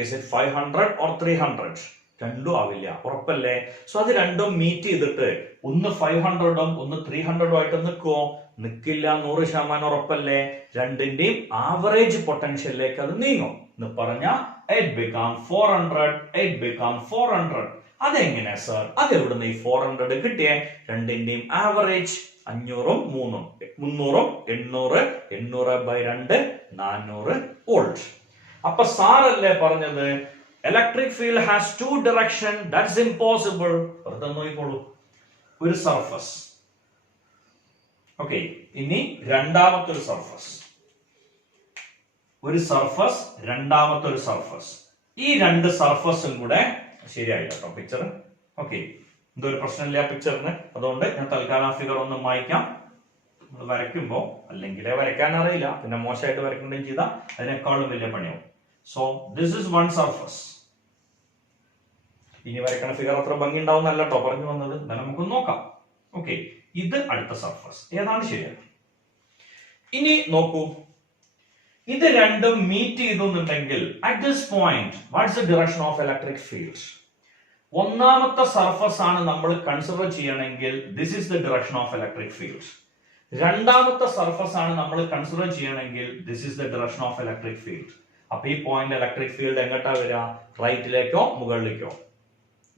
Is it 500 or 300? രണ്ടും ആവില്ല. ഉറപ്പല്ലേ? സോ അത് രണ്ടും മീറ്റ് ചെയ്തിട്ട് ഒന്ന് 500ഉം ഒന്ന് 300ഉം ആയിട്ട് നിൽക്കുമോ? നിൽക്കില്ല. 100% ഉറപ്പല്ലേ? രണ്ടിന്റെയും ആവറേജ് പൊട്ടൻഷ്യലിലേക്ക് അത് നീങ്ങും എന്ന് പറഞ്ഞ it become 400. It become 400. അതെങ്ങനെ സർ? അതെവിടുന്ന് ഈ 400 കിട്ടിയേ? രണ്ടിന്റെയും ആവറേജ് 500ഉം 3ഉം 300ഉം 800. 800/2 400 വോൾട്ട്. അപ്പൊ സാറല്ലേ പറഞ്ഞത് electric field has two direction. That's impossible. വെറുതെ നോക്കിക്കോളൂ. ഒരു സർഫസ്. ഓക്കെ, ഇനി രണ്ടാമത്തെ ഒരു സർഫസ്. ഒരു സർഫസ്, രണ്ടാമത്തെ ഒരു സർഫസ്. ഈ രണ്ട് സർഫസും കൂടെ ശരിയായില്ല കേട്ടോ പിക്ചർ. ഓക്കെ, എന്തൊരു പ്രശ്നമില്ല പിക്ചറിന്. അതുകൊണ്ട് ഞാൻ തൽക്കാലം ഫിഗർ ഒന്ന് മായ്ക്കാം. നമ്മൾ വരയ്ക്കുമ്പോ അല്ലെങ്കിലേ വരയ്ക്കാൻ അറിയില്ല, പിന്നെ മോശമായിട്ട് വരയ്ക്കുകയും ചെയ്താൽ അതിനേക്കാളും വലിയ പണിയാവും. So this is one surface. ഇനി വരയ്ക്കണ ഫിഗർ അത്ര ഭംഗി ഉണ്ടാവുന്നല്ല കേട്ടോ പറഞ്ഞു വന്നത്. എന്നാൽ നമുക്ക് നോക്കാം. ഓക്കെ, ഇത് അടുത്ത സർഫസ്. ഏതാണ് ശരിയാണ്? ഇനി നോക്കൂ, ഇത് രണ്ടും മീറ്റ് ചെയ്തു എന്നുണ്ടെങ്കിൽ at this point what's the direction of electric field? ഒന്നാമത്തെ സർഫസ് ആണ് നമ്മൾ കൺസിഡർ ചെയ്യണമെങ്കിൽ this is the direction of electric field. രണ്ടാമത്തെ സർഫസ് ആണ് നമ്മൾ കൺസിഡർ ചെയ്യണമെങ്കിൽ this is the direction of electric field. അപ്പൊ ഈ പോയിന്റ് ഇലക്ട്രിക് ഫീൽഡ് എങ്ങോട്ടാ വരിക? റൈറ്റിലേക്കോ മുകളിലേക്കോ?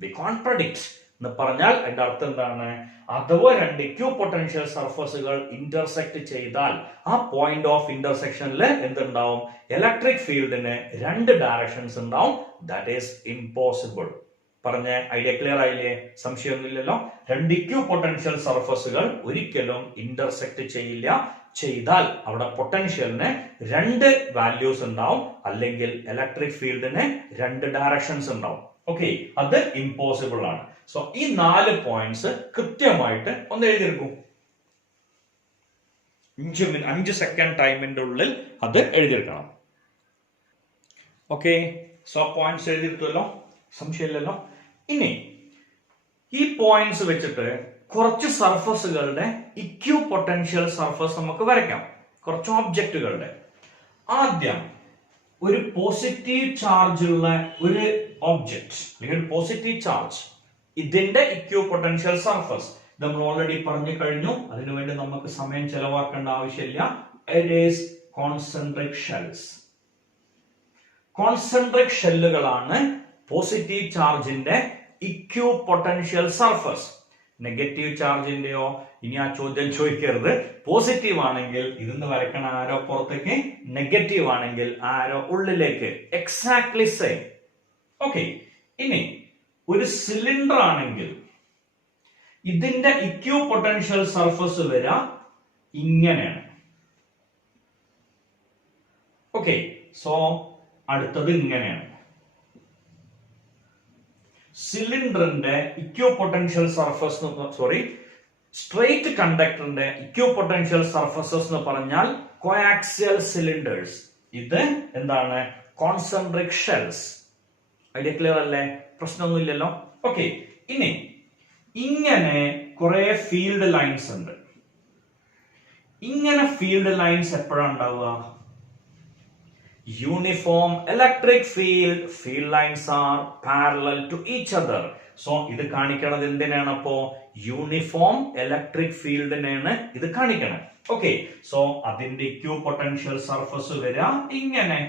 വി കോൺട്രഡിക്ട് എന്ന് പറഞ്ഞാൽ അതിന്റെ അർത്ഥം എന്താണ്? അഥവാ രണ്ട് ഇക്വി പൊട്ടൻഷ്യൽ സർഫസുകൾ ഇന്റർസെക്ട് ചെയ്താൽ ആ പോയിന്റ് ഓഫ് ഇന്റർസെക്ഷനിൽ എന്തുണ്ടാവും? ഇലക്ട്രിക് ഫീൽഡിന് രണ്ട് ഡയറക്ഷൻസ് ഉണ്ടാവും. That is impossible. പറഞ്ഞ ഐഡിയ ക്ലിയർ ആയില്ലേ? സംശയമൊന്നുമില്ലല്ലോ. രണ്ട് ഇക്വി പൊട്ടൻഷ്യൽ സർഫസുകൾ ഒരിക്കലും ഇന്റർസെക്ട് ചെയ്യില്ല. ചെയ്താൽ അവിടെ പൊട്ടൻഷ്യലിന് രണ്ട് വാല്യൂസ് ഉണ്ടാവും, അല്ലെങ്കിൽ ഇലക്ട്രിക് ഫീൽഡിന് രണ്ട് ഡയറക്ഷൻസ് ഉണ്ടാവും. ഓക്കെ, അത് ഇമ്പോസിബിൾ ആണ്. സോ ഈ 4 പോയിന്റ്സ് കൃത്യമായിട്ട് ഒന്ന് എഴുതിയെടുക്കും. 5 സെക്കൻഡ് ടൈമിന്റെ ഉള്ളിൽ അത് എഴുതിയെടുക്കണം. ഓക്കെ, സോ പോയിന്റ്സ് എഴുതിയെടുത്തല്ലോ, സംശയമില്ലല്ലോ. ഇനി ഈ പോയിന്റ്സ് വെച്ചിട്ട് കുറച്ച് സർഫസുകളുടെ ഇക്വി പൊട്ടൻഷ്യൽ സർഫസ് നമുക്ക് വരയ്ക്കാം, കുറച്ച് ഓബ്ജക്റ്റുകളുടെ. ആദ്യം ഒരു പോസിറ്റീവ് ചാർജ് ഉള്ള ഒരു ഒബ്ജക്ട് അല്ലെങ്കിൽ പോസിറ്റീവ് ചാർജ്, ഇതിന്റെ ഇക്വി പൊട്ടൻഷ്യൽ സർഫസ് നമ്മൾ ഓൾറെഡി പറഞ്ഞു കഴിഞ്ഞു. അതിനുവേണ്ടി നമുക്ക് സമയം ചെലവാക്കേണ്ട ആവശ്യമില്ല. It is concentric shells. Concentric ഷെല്ലുകളാണ് പോസിറ്റീവ് ചാർജിന്റെ ഇക്വി പൊട്ടൻഷ്യൽ സർഫസ്. നെഗറ്റീവ് ചാർജിന്റെയോ ഇനി ആ ചോദ്യം ചോദിക്കരുത്. പോസിറ്റീവ് ആണെങ്കിൽ ഇതിന്ന് വരയ്ക്കണ ആരോ പുറത്തേക്ക്, നെഗറ്റീവ് ആണെങ്കിൽ ആരോ ഉള്ളിലേക്ക്. Exactly same. ഓക്കെ, ഇനി ഒരു സിലിണ്ടർ ആണെങ്കിൽ ഇതിന്റെ ഇക്വി പൊട്ടൻഷ്യൽ സർഫസ് വരിക ഇങ്ങനെയാണ്. ഓക്കെ, സോ അടുത്തത് ഇങ്ങനെയാണ്. സിലിണ്ടറിന്റെ ഇക്വി പൊട്ടൻഷ്യൽ സർഫസ്, സ്ട്രെയിറ്റ് കണ്ടക്ടറിന്റെ ഇക്വി പൊട്ടൻഷ്യൽ സർഫസസ് എന്ന് പറഞ്ഞാൽ കോആക്സിയൽ സിലിണ്ടേഴ്സ്. ഇത് എന്താണ്? Concentric shells. ഐഡിയ ക്ലിയർ അല്ലേ? പ്രശ്നമൊന്നുമില്ലല്ലോ. ഓക്കെ, ഇനി ഇങ്ങനെ കുറെ ഫീൽഡ് ലൈൻസ് ഉണ്ട്. ഇങ്ങനെ ഫീൽഡ് ലൈൻസ് എപ്പോഴാണ് ഉണ്ടാവുക? Uniform electric field lines are parallel to each other. So ഇത് കാണിക്കണത് എന്തിനാണ്? അപ്പോ യൂണിഫോം ഇലക്ട്രിക് ഫീൽഡിനെയാണ് ഇത് കാണിക്കണം. ഓക്കെ, സോ അതിന്റെ ഇക്വി പൊട്ടൻഷ്യൽ സർഫസ് വരിക ഇങ്ങനെ.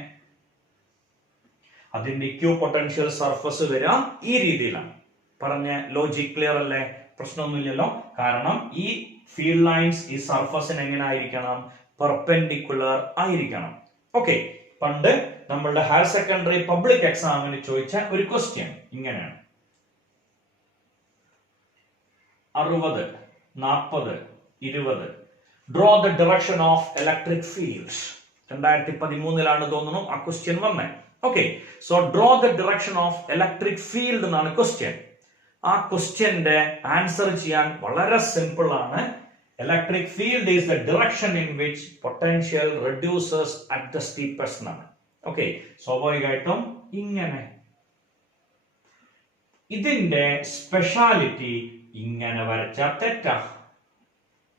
അതിന്റെ ഇക്വി പൊട്ടൻഷ്യൽ സർഫസ് വരിക ഈ രീതിയിലാണ്. പറഞ്ഞ ലോജിക് ക്ലിയർ അല്ലേ? പ്രശ്നമൊന്നുമില്ലല്ലോ. കാരണം ഈ ഫീൽഡ് ലൈൻസ് ഈ സർഫസിന് എങ്ങനെ ആയിരിക്കണം? പെർപെൻഡിക്കുലർ ആയിരിക്കണം. ഓക്കെ, പണ്ട് നമ്മളുടെ ഹയർ സെക്കൻഡറി പബ്ലിക് എക്സാമിന് ചോദിച്ച ഒരു ക്വസ്റ്റ്യൻ ഇങ്ങനെയാണ്: 60, 40, 20 draw the direction of electric field. 2013 തോന്നുന്നു ആ ക്വസ്റ്റ്യൻ വന്നേ. Okay, so draw the direction of electric field എന്നാണ് ക്വസ്റ്റ്യൻ. ആ ക്വസ്റ്റ്യന്റെ ആൻസർ ചെയ്യാൻ വളരെ സിമ്പിൾ ആണ്. Electric field is the direction in which potential reduces at the steepest എന്നാണ്. ഓക്കെ, സ്വാഭാവികമായിട്ടും ഇങ്ങനെ. ഇതിന്റെ സ്പെഷ്യാലിറ്റി ഇങ്ങനെ വരച്ചാൽ തെറ്റാ.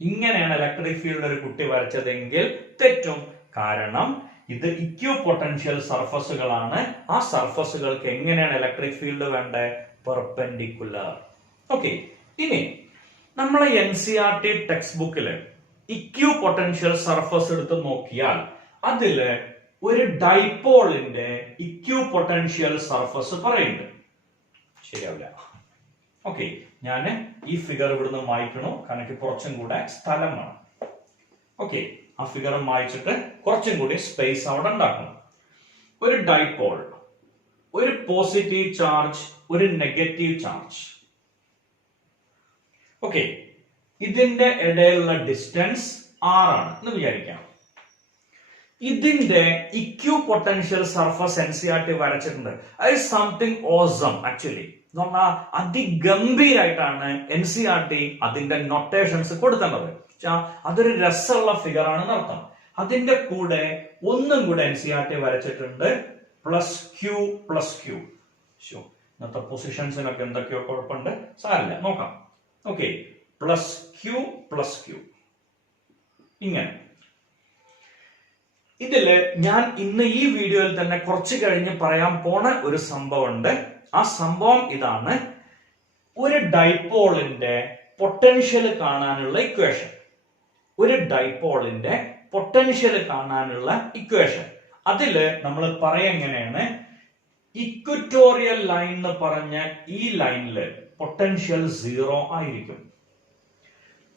ഇങ്ങനെയാണ് ഇലക്ട്രിക് ഫീൽഡ് ഒരു കുട്ടി വരച്ചതെങ്കിൽ തെറ്റും. കാരണം ഇത് ഇക്വി പൊട്ടൻഷ്യൽ സർഫസുകളാണ്. ആ സർഫസുകൾക്ക് എങ്ങനെയാണ് ഇലക്ട്രിക് ഫീൽഡ് വേണ്ടത്? പെർപെൻഡിക്കുലർ. ഓക്കെ, ഇനി നമ്മളെ NCERT ടെക്സ്റ്റ് ബുക്കില് ഇക്വി പൊട്ടൻഷ്യൽ സർഫസ് എടുത്ത് നോക്കിയാൽ അതില് ഒരു ഡൈപോളിന്റെ ഇക്വി പൊട്ടൻഷ്യൽ സർഫസ് പറയുന്നുണ്ട്. ശരിയാവില്ല. ഓക്കെ, ഞാൻ ഈ ഫിഗർ ഇവിടുന്ന് മായ്ക്കണു, കാരണം കുറച്ചും കൂടെ സ്ഥലം വേണം. ഓക്കെ, ആ ഫിഗർ മായ്ച്ചിട്ട് കുറച്ചും കൂടി സ്പേസ് അവിടെ ഉണ്ടാക്കണം. ഒരു ഡൈപോൾ, ഒരു പോസിറ്റീവ് ചാർജ്, ഒരു നെഗറ്റീവ് ചാർജ്. ഓക്കെ, ഇതിന്റെ ഇടയിലുള്ള ഡിസ്റ്റൻസ് r ആണ് എന്ന് വിചാരിക്കാം. ഇതിന്റെ ഇക്വി പൊട്ടൻഷ്യൽ സർഫസ് NCERT വരച്ചിട്ടുണ്ട്. അത് സംതിങ് ഓസം ആക്ച്വലി. എന്ന് പറഞ്ഞാൽ അതിഗംഭീരായിട്ടാണ് NCERT അതിന്റെ നൊട്ടേഷൻസ് കൊടുക്കുന്നത്. അതൊരു രസമുള്ള ഫിഗർ ആണെന്ന് അർത്ഥം. അതിന്റെ കൂടെ ഒന്നും കൂടെ NCERT വരച്ചിട്ടുണ്ട്, പ്ലസ് ക്യൂ പ്ലസ് ക്യൂ. ഇന്നത്തെ പൊസിഷൻസിനൊക്കെ എന്തൊക്കെയോ കുഴപ്പമുണ്ട്, സാരില്ല, നോക്കാം. ഓക്കെ, പ്ലസ് ക്യൂ ഇങ്ങനെ. ഇതില് ഞാൻ ഇന്ന് ഈ വീഡിയോയിൽ തന്നെ കുറച്ച് കഴിഞ്ഞ് പറയാൻ പോണ ഒരു സംഭവം ഉണ്ട്. ആ സംഭവം ഇതാണ്: ഒരു ഡൈപോളിന്റെ പൊട്ടൻഷ്യൽ കാണാനുള്ള ഇക്വേഷൻ. ഒരു ഡൈപോളിന്റെ പൊട്ടൻഷ്യൽ കാണാനുള്ള ഇക്വേഷൻ. അതില് നമ്മൾ എങ്ങനെയാണ്, ഇക്വറ്റോറിയൽ ലൈൻ എന്ന് പറഞ്ഞ ഈ ലൈനില് പൊട്ടൻഷ്യൽ 0 ആയിരിക്കും.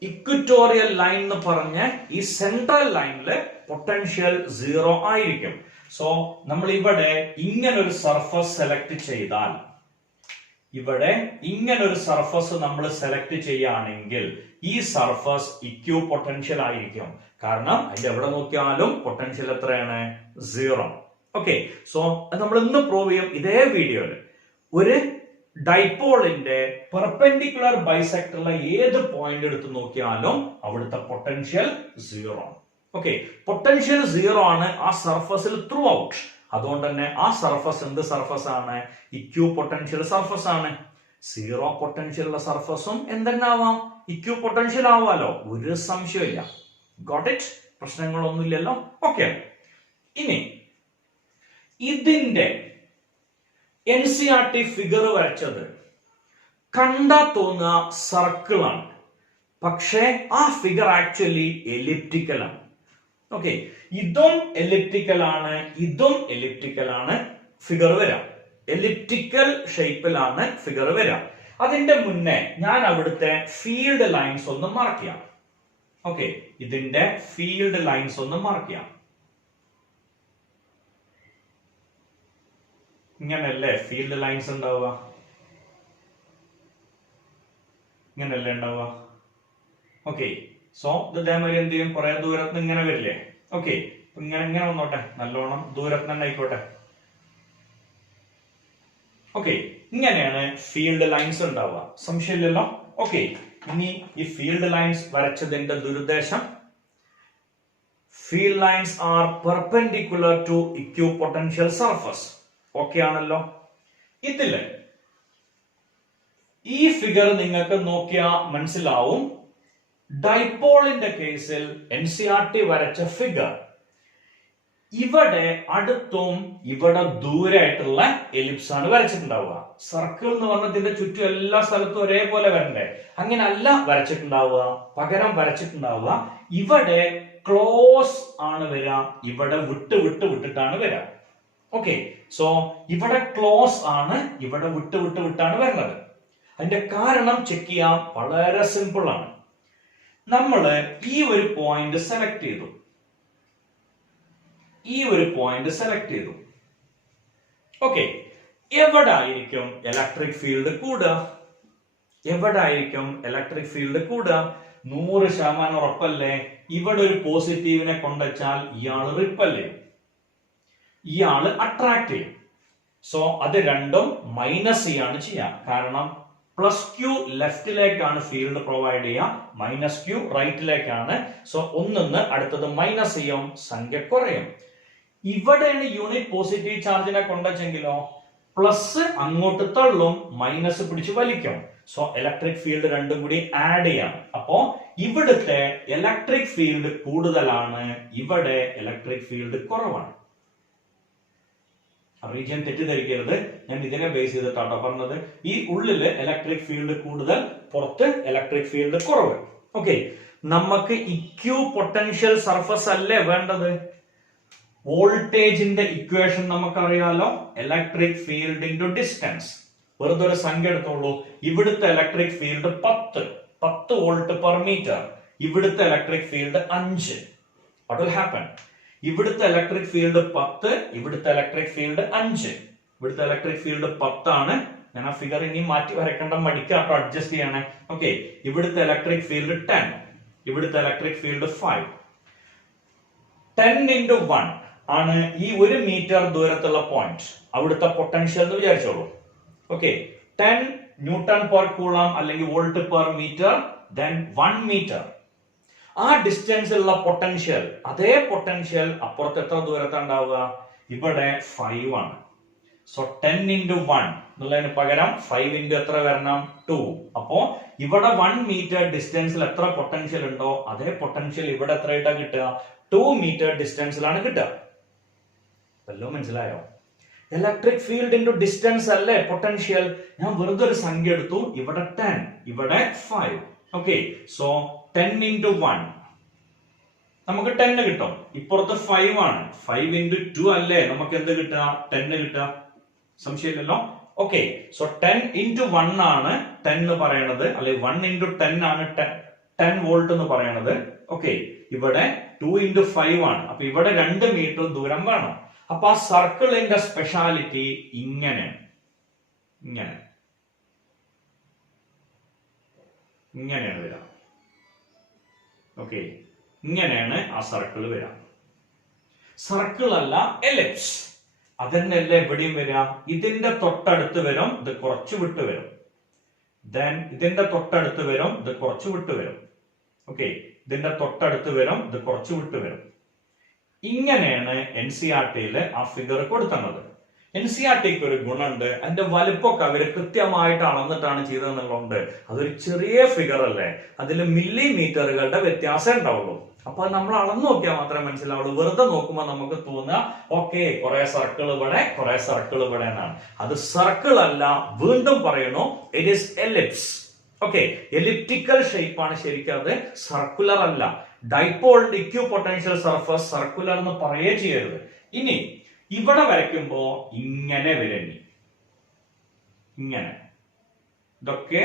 ഇക്വറ്റോറിയൽ ലൈൻ എന്ന് പറഞ്ഞ ഈ സെൻട്രൽ ലൈനില് പൊട്ടൻഷ്യൽ 0 ആയിരിക്കും. സോ നമ്മൾ ഇവിടെ ഇങ്ങനെ ഒരു സർഫസ് സെലക്ട് ചെയ്താൽ, ഇവിടെ ഇങ്ങനെ ഒരു സർഫസ് നമ്മൾ സെലക്ട് ചെയ്യുകയാണെങ്കിൽ ഈ സർഫസ് ഇക്യു പൊട്ടൻഷ്യൽ ആയിരിക്കും. കാരണം അതിന്റെ എവിടെ നോക്കിയാലും പൊട്ടൻഷ്യൽ എത്രയാണ്? 0. ഓക്കെ, സോ നമ്മൾ ഇന്ന് പ്രൂവ് ചെയ്യും ഇതേ വീഡിയോയിൽ. ഒരു ഡൈപോളിന്റെ പെർപെൻഡിക്കുലർ ബൈസെക്ടറിലെ ഏത് പോയിന്റ് എടുത്ത് നോക്കിയാലും അവിടുത്തെ പൊട്ടൻഷ്യൽ 0 ആണ്. ഓക്കെ, പൊട്ടൻഷ്യൽ 0 ആണ് ആ സർഫസിൽ ത്രൂ ഔട്ട്. അതുകൊണ്ട് തന്നെ ആ സർഫസ് എന്ത് സർഫസ് ആണ്? ഇക്യു പൊട്ടൻഷ്യൽ സർഫസ് ആണ്. 0 പൊട്ടൻഷ്യൽ ഉള്ള സർഫസും എന്തെന്നാവാം? ഇക്യു പൊട്ടൻഷ്യൽ ആവാലോ, ഒരു സംശയമില്ല. Got it? പ്രശ്നങ്ങളൊന്നുമില്ലല്ലോ. ഓക്കെ, ഇനി ഇതിന്റെ NCERT ഫിഗർ വരച്ചത് കണ്ടാ തോന്നുക സർക്കിൾ ആണ്, പക്ഷേ ആ ഫിഗർ ആക്ച്വലി എലിപ്റ്റിക്കൽ ആണ്. ഓക്കെ, ഇതും എലിപ്റ്റിക്കൽ ആണ്, ഇതും എലിപ്റ്റിക്കൽ ആണ്. ഫിഗർ വരാം, എലിപ്റ്റിക്കൽ ഷേപ്പിലാണ് ഫിഗർ വരാം. അതിന്റെ മുന്നേ ഞാൻ അവിടുത്തെ ഫീൽഡ് ലൈൻസ് ഒന്ന് മാർക്ക് ചെയ്യാം. ഓക്കെ, ഇതിന്റെ ഫീൽഡ് ലൈൻസ് ഒന്ന് മാർക്ക് ചെയ്യാം. ഇങ്ങനല്ലേ ഫീൽഡ് ലൈൻസ് ഉണ്ടാവുക? ഇങ്ങനല്ലേ ഉണ്ടാവുക? ഓക്കെ, സോ ഇതേമാതിരി എന്ത് ചെയ്യും? കുറെ ദൂരത്ത് ഇങ്ങനെ വരില്ലേ? ഓക്കെ, ഇങ്ങനെ വന്നോട്ടെ, നല്ലോണം ദൂരത്ത് തന്നെ ആയിക്കോട്ടെ. ഓക്കെ, ഇങ്ങനെയാണ് ഫീൽഡ് ലൈൻസ് ഉണ്ടാവുക, സംശയമില്ലല്ലോ. ഓക്കെ, ഇനി ഈ ഫീൽഡ് ലൈൻസ് വരച്ചതിന്റെ ദുരുദ്ദേശം, field lines are perpendicular to equi potential surface. Okay ആണല്ലോ. ഇതില് ഈ ഫിഗർ നിങ്ങൾക്ക് നോക്കിയാൽ മനസ്സിലാവും. ഡൈപോളിന്റെ കേസിൽ NCERT വരച്ച ഫിഗർ ഇവിടെ അടുത്തും ഇവിടെ ദൂരായിട്ടുള്ള എലിപ്സ് ആണ് വരച്ചിട്ടുണ്ടാവുക. സർക്കിൾ എന്ന് പറഞ്ഞതിന്റെ ചുറ്റും എല്ലാ സ്ഥലത്തും ഒരേപോലെ വരണ്ടേ? അങ്ങനെ അല്ല വരച്ചിട്ടുണ്ടാവുക. പകരം വരച്ചിട്ടുണ്ടാവുക ഇവിടെ ക്ലോസ് ആണ് വരിക, ഇവിടെ വിട്ടിട്ടാണ് വരിക. ഓക്കെ, സോ ഇവിടെ ക്ലോസ് ആണ്, ഇവിടെ വിട്ടാണ് വരുന്നത്. അതിന്റെ കാരണം ചെക്ക് ചെയ്യാം, വളരെ സിമ്പിൾ ആണ്. നമ്മള് ഈ ഒരു പോയിന്റ് സെലക്ട് ചെയ്തു, ഓക്കെ, എവിടെ ആയിരിക്കും ഇലക്ട്രിക് ഫീൽഡ് കൂടുക? 100% ഉറപ്പല്ലേ? ഇവിടെ ഒരു പോസിറ്റീവിനെ കൊണ്ടുവച്ചാൽ ഇയാള് റിപ്പല്ലേ, ഇയാള് അട്രാക്ട് ചെയ്യും. സോ അത് രണ്ടും മൈനസ് ചെയ്യാണ് ചെയ്യാം. കാരണം പ്ലസ് ക്യൂ ലെഫ്റ്റിലേക്കാണ് ഫീൽഡ് പ്രൊവൈഡ് ചെയ്യുക, മൈനസ് ക്യൂ റൈറ്റിലേക്കാണ്. സോ ഒന്നിന്ന് അടുത്തത് മൈനസ് ചെയ്യും, സംഖ്യ കുറയും. ഇവിടെയാണ് യൂണിറ്റ് പോസിറ്റീവ് ചാർജിനെ കൊണ്ടുവച്ചെങ്കിലോ പ്ലസ് അങ്ങോട്ട് തള്ളും, മൈനസ് പിടിച്ച് വലിക്കും. സോ ഇലക്ട്രിക് ഫീൽഡ് രണ്ടും കൂടി ആഡ് ചെയ്യാം. അപ്പോ ഇവിടുത്തെ ഇലക്ട്രിക് ഫീൽഡ് കൂടുതലാണ്, ഇവിടെ ഇലക്ട്രിക് ഫീൽഡ് കുറവാണ്. റീജിയൻ തെറ്റിദ്ധരിക്കരുത്, ഞാൻ ഇതിനെ ബേസ് ചെയ്തിട്ടാട്ടോ പറഞ്ഞത്. ഈ ഉള്ളില് ഇലക്ട്രിക് ഫീൽഡ് കൂടുതൽ, പുറത്ത് ഇലക്ട്രിക് ഫീൽഡ് കുറവ്. ഓക്കെ, നമുക്ക് ഇക്യു പൊട്ടൻഷ്യൽ സർഫസ് അല്ലേ വേണ്ടത്? വോൾട്ടേജിന്റെ ഇക്വേഷൻ നമുക്കറിയാലോ, ഇലക്ട്രിക് ഫീൽഡ് ഇൻറ്റു ഡിസ്റ്റൻസ്. വെറുതെ ഒരു സംഖ്യ എടുത്തോളൂ. ഇവിടുത്തെ electric field 10 volt per metre, ഇവിടുത്തെ electric field 5. What will happen? ഇവിടുത്തെ ഇലക്ട്രിക് ഫീൽഡ് 10, ഇവിടുത്തെ ഇലക്ട്രിക് ഫീൽഡ് 5. ഇവിടുത്തെ ഇലക്ട്രിക് ഫീൽഡ് 10 ആണ്. ഞാൻ ആ ഫിഗർ ഇനി മാറ്റി വരക്കേണ്ട, മടിക്കാട്ടോ, അഡ്ജസ്റ്റ് ചെയ്യണേ. ഓക്കെ, ഇവിടുത്തെ ഇലക്ട്രിക് ഫീൽഡ് 10, ഇവിടുത്തെ ഇലക്ട്രിക് ഫീൽഡ് 5. 10 into 1 ആണ് ഈ 1 മീറ്റർ ദൂരത്തുള്ള പോയിന്റ്, അവിടുത്തെ പൊട്ടൻഷ്യൽ എന്ന് വിചാരിച്ചോളൂ. ഓക്കെ, 10 ന്യൂട്ടൺ പെർ കൂളം അല്ലെങ്കിൽ volt per metre, then 1 metre. ആ ഡിസ്റ്റൻസിലുള്ള പൊട്ടൻഷ്യൽ, അതേ പൊട്ടൻഷ്യൽ അപ്പുറത്ത് എത്ര ദൂരത്തുണ്ടാവുക? ഇവിടെ 5 ആണ്. സോ 10 into 1 എന്നുള്ളതിന് പകരം 5 into എത്ര വരണം? 2. അപ്പോ ഇവിടെ 1 മീറ്റർ ഡിസ്റ്റൻസിൽ എത്ര പൊട്ടൻഷ്യൽ ഉണ്ടോ അതേ പൊട്ടൻഷ്യൽ ഇവിടെ എത്രയായിട്ടാ കിട്ടുക? 2 മീറ്റർ ഡിസ്റ്റൻസിലാണ് കിട്ടുക. വല്ലോ മനസ്സിലായോ? ഇലക്ട്രിക് ഫീൽഡ് ഇൻറ്റു ഡിസ്റ്റൻസ് അല്ലേ പൊട്ടൻഷ്യൽ. ഞാൻ വെറുതെ ഒരു സംഖ്യ എടുത്തു, ഇവിടെ 10, ഇവിടെ 5. ഓക്കെ, സോ 10 into 1 നമുക്ക് 10 കിട്ടും. ഇപ്പുറത്ത് 5 ആണ്. 5 into 2 അല്ലേ നമുക്ക് എന്ത് കിട്ടുക? 10 കിട്ടുക. സംശയമില്ലല്ലോ. ഓക്കെ, സോ 10 into 1 ആണ് 10 എന്ന് പറയണത്, അല്ലെ 1 into 10 ആണ് 10 വോൾട്ട് എന്ന് പറയണത്. ഓക്കെ, ഇവിടെ 2 into 5 ആണ്. അപ്പൊ ഇവിടെ 2 മീറ്റർ ദൂരം വേണം. അപ്പൊ ആ സർക്കിളിന്റെ സ്പെഷ്യാലിറ്റി ഇങ്ങനെയാണ്, ഇങ്ങനെയാണ് വരിക. ഓക്കെ, ഇങ്ങനെയാണ് ആ സർക്കിൾ വരിക. സർക്കിൾ അല്ല, എലിപ്സ്. അതെന്നല്ലേ എവിടെയും വരിക. ഇതിന്റെ തൊട്ടടുത്ത് വരും, ഇത് കുറച്ച് വിട്ട് വരും. ദെൻ ഇതിന്റെ തൊട്ടടുത്ത് വരും, ഇത് കുറച്ച് വിട്ട് വരും. ഓക്കെ, ഇതിന്റെ തൊട്ടടുത്ത് വരും, ഇത് കുറച്ച് വിട്ട് വരും. ഇങ്ങനെയാണ് NCERT ആ ഫിഗർ കൊടുക്കുന്നത്. NCERTക്ക് ഒരു ഗുണമുണ്ട്, അതിന്റെ വലുപ്പമൊക്കെ അവര് കൃത്യമായിട്ട് അളന്നിട്ടാണ് ചെയ്തതെന്നുള്ളതുകൊണ്ട് അതൊരു ചെറിയ ഫിഗർ അല്ലേ, അതിൽ മില്ലിമീറ്ററുകളുടെ വ്യത്യാസം ഉണ്ടാവുള്ളൂ. അപ്പൊ നമ്മൾ അളന്നു നോക്കിയാൽ മാത്രമേ മനസ്സിലാവുള്ളൂ. വെറുതെ നോക്കുമ്പോൾ നമുക്ക് തോന്നുക ഓക്കെ കുറെ സർക്കിൾ ഇവിടെ, കുറെ സർക്കിൾ ഇവിടെ എന്നാണ്. അത് സർക്കിൾ അല്ല, വീണ്ടും പറയുന്നു, it is ellipse. Okay, elliptical shape ആണ് ശരിക്കും, അത് സർക്കുലർ അല്ല. ഡൈപോളിന്റെ ഇക്യു പൊട്ടൻഷ്യൽ സർഫസ് സർക്കുലർ എന്ന് പറയേ ചെയ്യരുത്. ഇനി ഇവിടെ വരയ്ക്കുമ്പോ ഇങ്ങനെ വരങ്ങി, ഇങ്ങനെ. ഇതൊക്കെ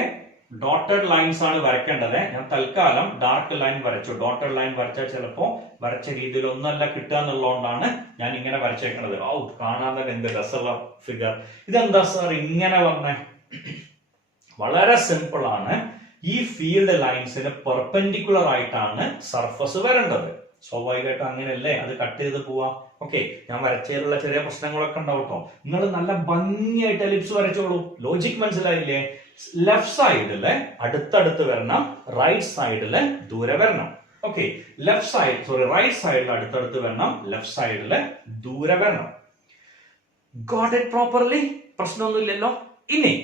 ഡോട്ടഡ് ലൈൻസ് ആണ് വരയ്ക്കേണ്ടത്. ഞാൻ തൽക്കാലം ഡാർക്ക് ലൈൻ വരച്ചു. ഡോട്ടഡ് ലൈൻ വരച്ചാൽ ചിലപ്പോ വരച്ച രീതിയിൽ ഒന്നല്ല കിട്ടുക എന്നുള്ളതുകൊണ്ടാണ് ഞാൻ ഇങ്ങനെ വരച്ചേക്കുന്നത്. കാണാൻ തന്നെ എന്ത് രസമുള്ള ഫിഗർ. ഇതെന്താ സാർ ഇങ്ങനെ വന്നേ? വളരെ സിമ്പിൾ ആണ്. ഈ ഫീൽഡ് ലൈൻസിന് പെർപെൻഡിക്കുലർ ആയിട്ടാണ് സർഫസ് വരേണ്ടത്. സ്വാഭാവികമായിട്ടും അങ്ങനെയല്ലേ, അത് കട്ട് ചെയ്ത് പോവാ. ഓക്കെ, ഞാൻ വരച്ചതിലുള്ള ചെറിയ പ്രശ്നങ്ങളൊക്കെ ഉണ്ടാവും കേട്ടോ. നിങ്ങൾ നല്ല ഭംഗിയായിട്ട് എലിപ്സ് വരച്ചോളൂ. ലോജിക് മനസ്സിലായില്ലേ? ലെഫ്റ്റ് സൈഡില് അടുത്തടുത്ത് വരണം, റൈറ്റ് സൈഡില് ദൂരെ വരണം. ഓക്കെ, റൈറ്റ് സൈഡിൽ അടുത്തടുത്ത് വരണം, ലെഫ്റ്റ് സൈഡില് ദൂരെ വരണം. Got it properly? പ്രശ്നമൊന്നുമില്ലല്ലോ. ഇനി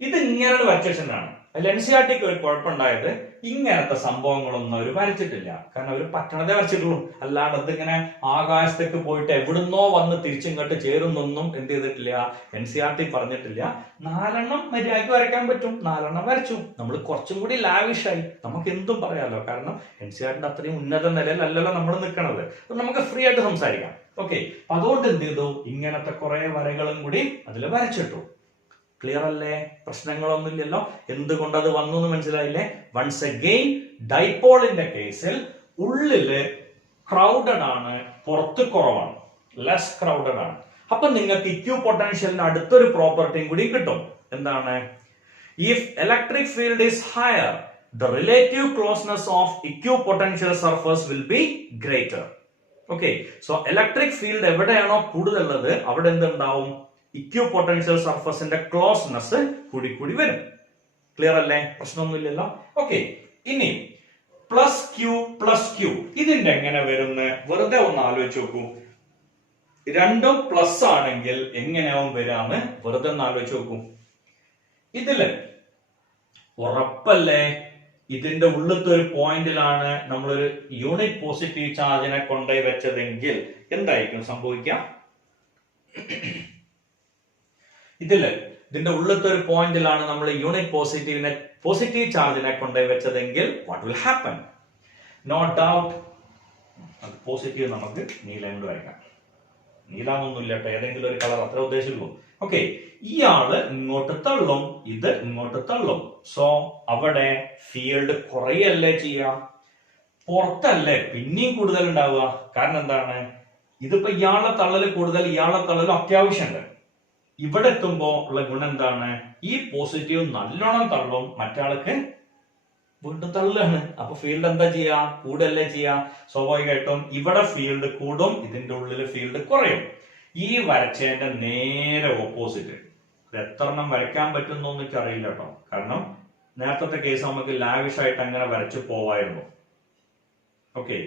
ഇത് ഇങ്ങനെ വരച്ചാണ്. അതിൽ NCERTക്ക് ഒരു കുഴപ്പമുണ്ടായത്, ഇങ്ങനത്തെ സംഭവങ്ങളൊന്നും അവർ വരച്ചിട്ടില്ല. കാരണം അവർ പറ്റണതേ വരച്ചിട്ടുള്ളൂ. അല്ലാണ്ട് ഇതിങ്ങനെ ആകാശത്തേക്ക് പോയിട്ട് എവിടുന്നോ വന്ന് തിരിച്ചിങ്ങോട്ട് ചേരുന്നൊന്നും എന്ത് ചെയ്തിട്ടില്ല, NCERT പറഞ്ഞിട്ടില്ല. 4 മര്യാദയ്ക്ക് വരയ്ക്കാൻ പറ്റും, 4 വരച്ചു. നമ്മൾ കുറച്ചും കൂടി ലാവിഷായി, നമുക്ക് എന്തും പറയാലോ. കാരണം NCERT അത്രയും ഉന്നത നിലയിലല്ലല്ലോ നമ്മൾ നിൽക്കണത്. നമുക്ക് ഫ്രീ ആയിട്ട് സംസാരിക്കാം. ഓക്കെ, അതുകൊണ്ട് എന്ത് ചെയ്തു, ഇങ്ങനത്തെ കുറെ വരകളും കൂടി അതിൽ വരച്ചിട്ടു. ക്ലിയർ അല്ലേ? പ്രശ്നങ്ങളൊന്നുമില്ലല്ലോ. എന്തുകൊണ്ട് അത് വന്നു എന്ന് മനസ്സിലായില്ലേ? വൺസ് അഗെയിൻ ഡൈപോളിന്റെ കേസിൽ ഉള്ളില് ക്രൗഡഡ് ആണ്, പുറത്ത് കുറവാണ്, ലെസ് ക്രൗഡഡ് ആണ്. അപ്പൊ നിങ്ങൾക്ക് ഇക്യു പൊട്ടൻഷ്യലിന്റെ അടുത്തൊരു പ്രോപ്പർട്ടിയും കൂടി കിട്ടും. എന്താണ്? If electric field is higher, the relative closeness of equipotential surface will be greater. Okay, so electric field എവിടെയാണോ കൂടുതലുള്ളത് അവിടെ എന്തുണ്ടാവും? ഇക്വിപൊട്ടൻഷ്യൽ സർഫസിന്റെ ക്ലോസ്നെസ് കൂടി കൂടി വരും. ക്ലിയർ അല്ലേ? പ്രശ്നമൊന്നുമില്ലല്ലോ. ഓക്കെ, ഇനി പ്ലസ് ക്യൂ ഇതിന്റെ എങ്ങനെ വരുന്ന വെറുതെ ഒന്ന് ആലോചിച്ച് നോക്കൂ. രണ്ടും പ്ലസ് ആണെങ്കിൽ എങ്ങനെയാവും വരാന്ന് വെറുതെ ഒന്ന് ആലോചിച്ച് നോക്കൂ. ഇതില് ഉറപ്പല്ലേ ഇതിന്റെ ഉള്ളിലത്തെ ഒരു പോയിന്റിലാണ് നമ്മളൊരു യൂണിറ്റ് പോസിറ്റീവ് ചാർജിനെ കൊണ്ടുപോയി വെച്ചതെങ്കിൽ എന്തായിരിക്കും സംഭവിക്കുക? ഇതിന്റെ ഉള്ളിലത്തെ ഒരു പോയിന്റിലാണ് നമ്മൾ യൂണിറ്റ് പോസിറ്റീവ് ചാർജിനെ കൊണ്ടുപോയി വെച്ചതെങ്കിൽ what will happen? No doubt positive നമുക്ക് നീല കൊണ്ട് വരയ്ക്കാം. നീലാമൊന്നുമില്ല കേട്ടോ, ഏതെങ്കിലും ഒരു കളർ, അത്ര ഉദ്ദേശിക്കുള്ളൂ. ഓക്കെ, ഇയാള് ഇങ്ങോട്ട് തള്ളും, ഇത് ഇങ്ങോട്ട് തള്ളും. സോ അവിടെ ഫീൽഡ് കുറയല്ലേ ചെയ്യാം, പുറത്തല്ലേ പിന്നെയും കൂടുതൽ ഉണ്ടാവുക. കാരണം എന്താണ്? ഇതിപ്പോ ഇയാളെ തള്ളല് കൂടുതൽ, ഇയാളെ തള്ളലും അത്യാവശ്യമുണ്ട്. ഇവിടെ എത്തുമ്പോ ഉള്ള ഗുണം എന്താണ്? ഈ പോസിറ്റീവ് നല്ലോണം തള്ളും, മറ്റാൾക്ക് വീണ്ടും തള്ളുകയാണ്. അപ്പൊ ഫീൽഡ് എന്താ ചെയ്യാ? കൂടല്ലേ ചെയ്യാ. സ്വാഭാവികമായിട്ടും ഇവിടെ ഫീൽഡ് കൂടും, ഇതിന്റെ ഉള്ളില് ഫീൽഡ് കുറയും. ഈ വരച്ചതിന്റെ നേരെ ഓപ്പോസിറ്റ്. ഇത് എത്ര എണ്ണം വരയ്ക്കാൻ പറ്റുന്നോ എനിക്ക് അറിയില്ല കേട്ടോ. കാരണം നേരത്തെ കേസ് നമുക്ക് ലാവിഷ് ആയിട്ട് അങ്ങനെ വരച്ചു പോവായിരുന്നു. ഓക്കെ,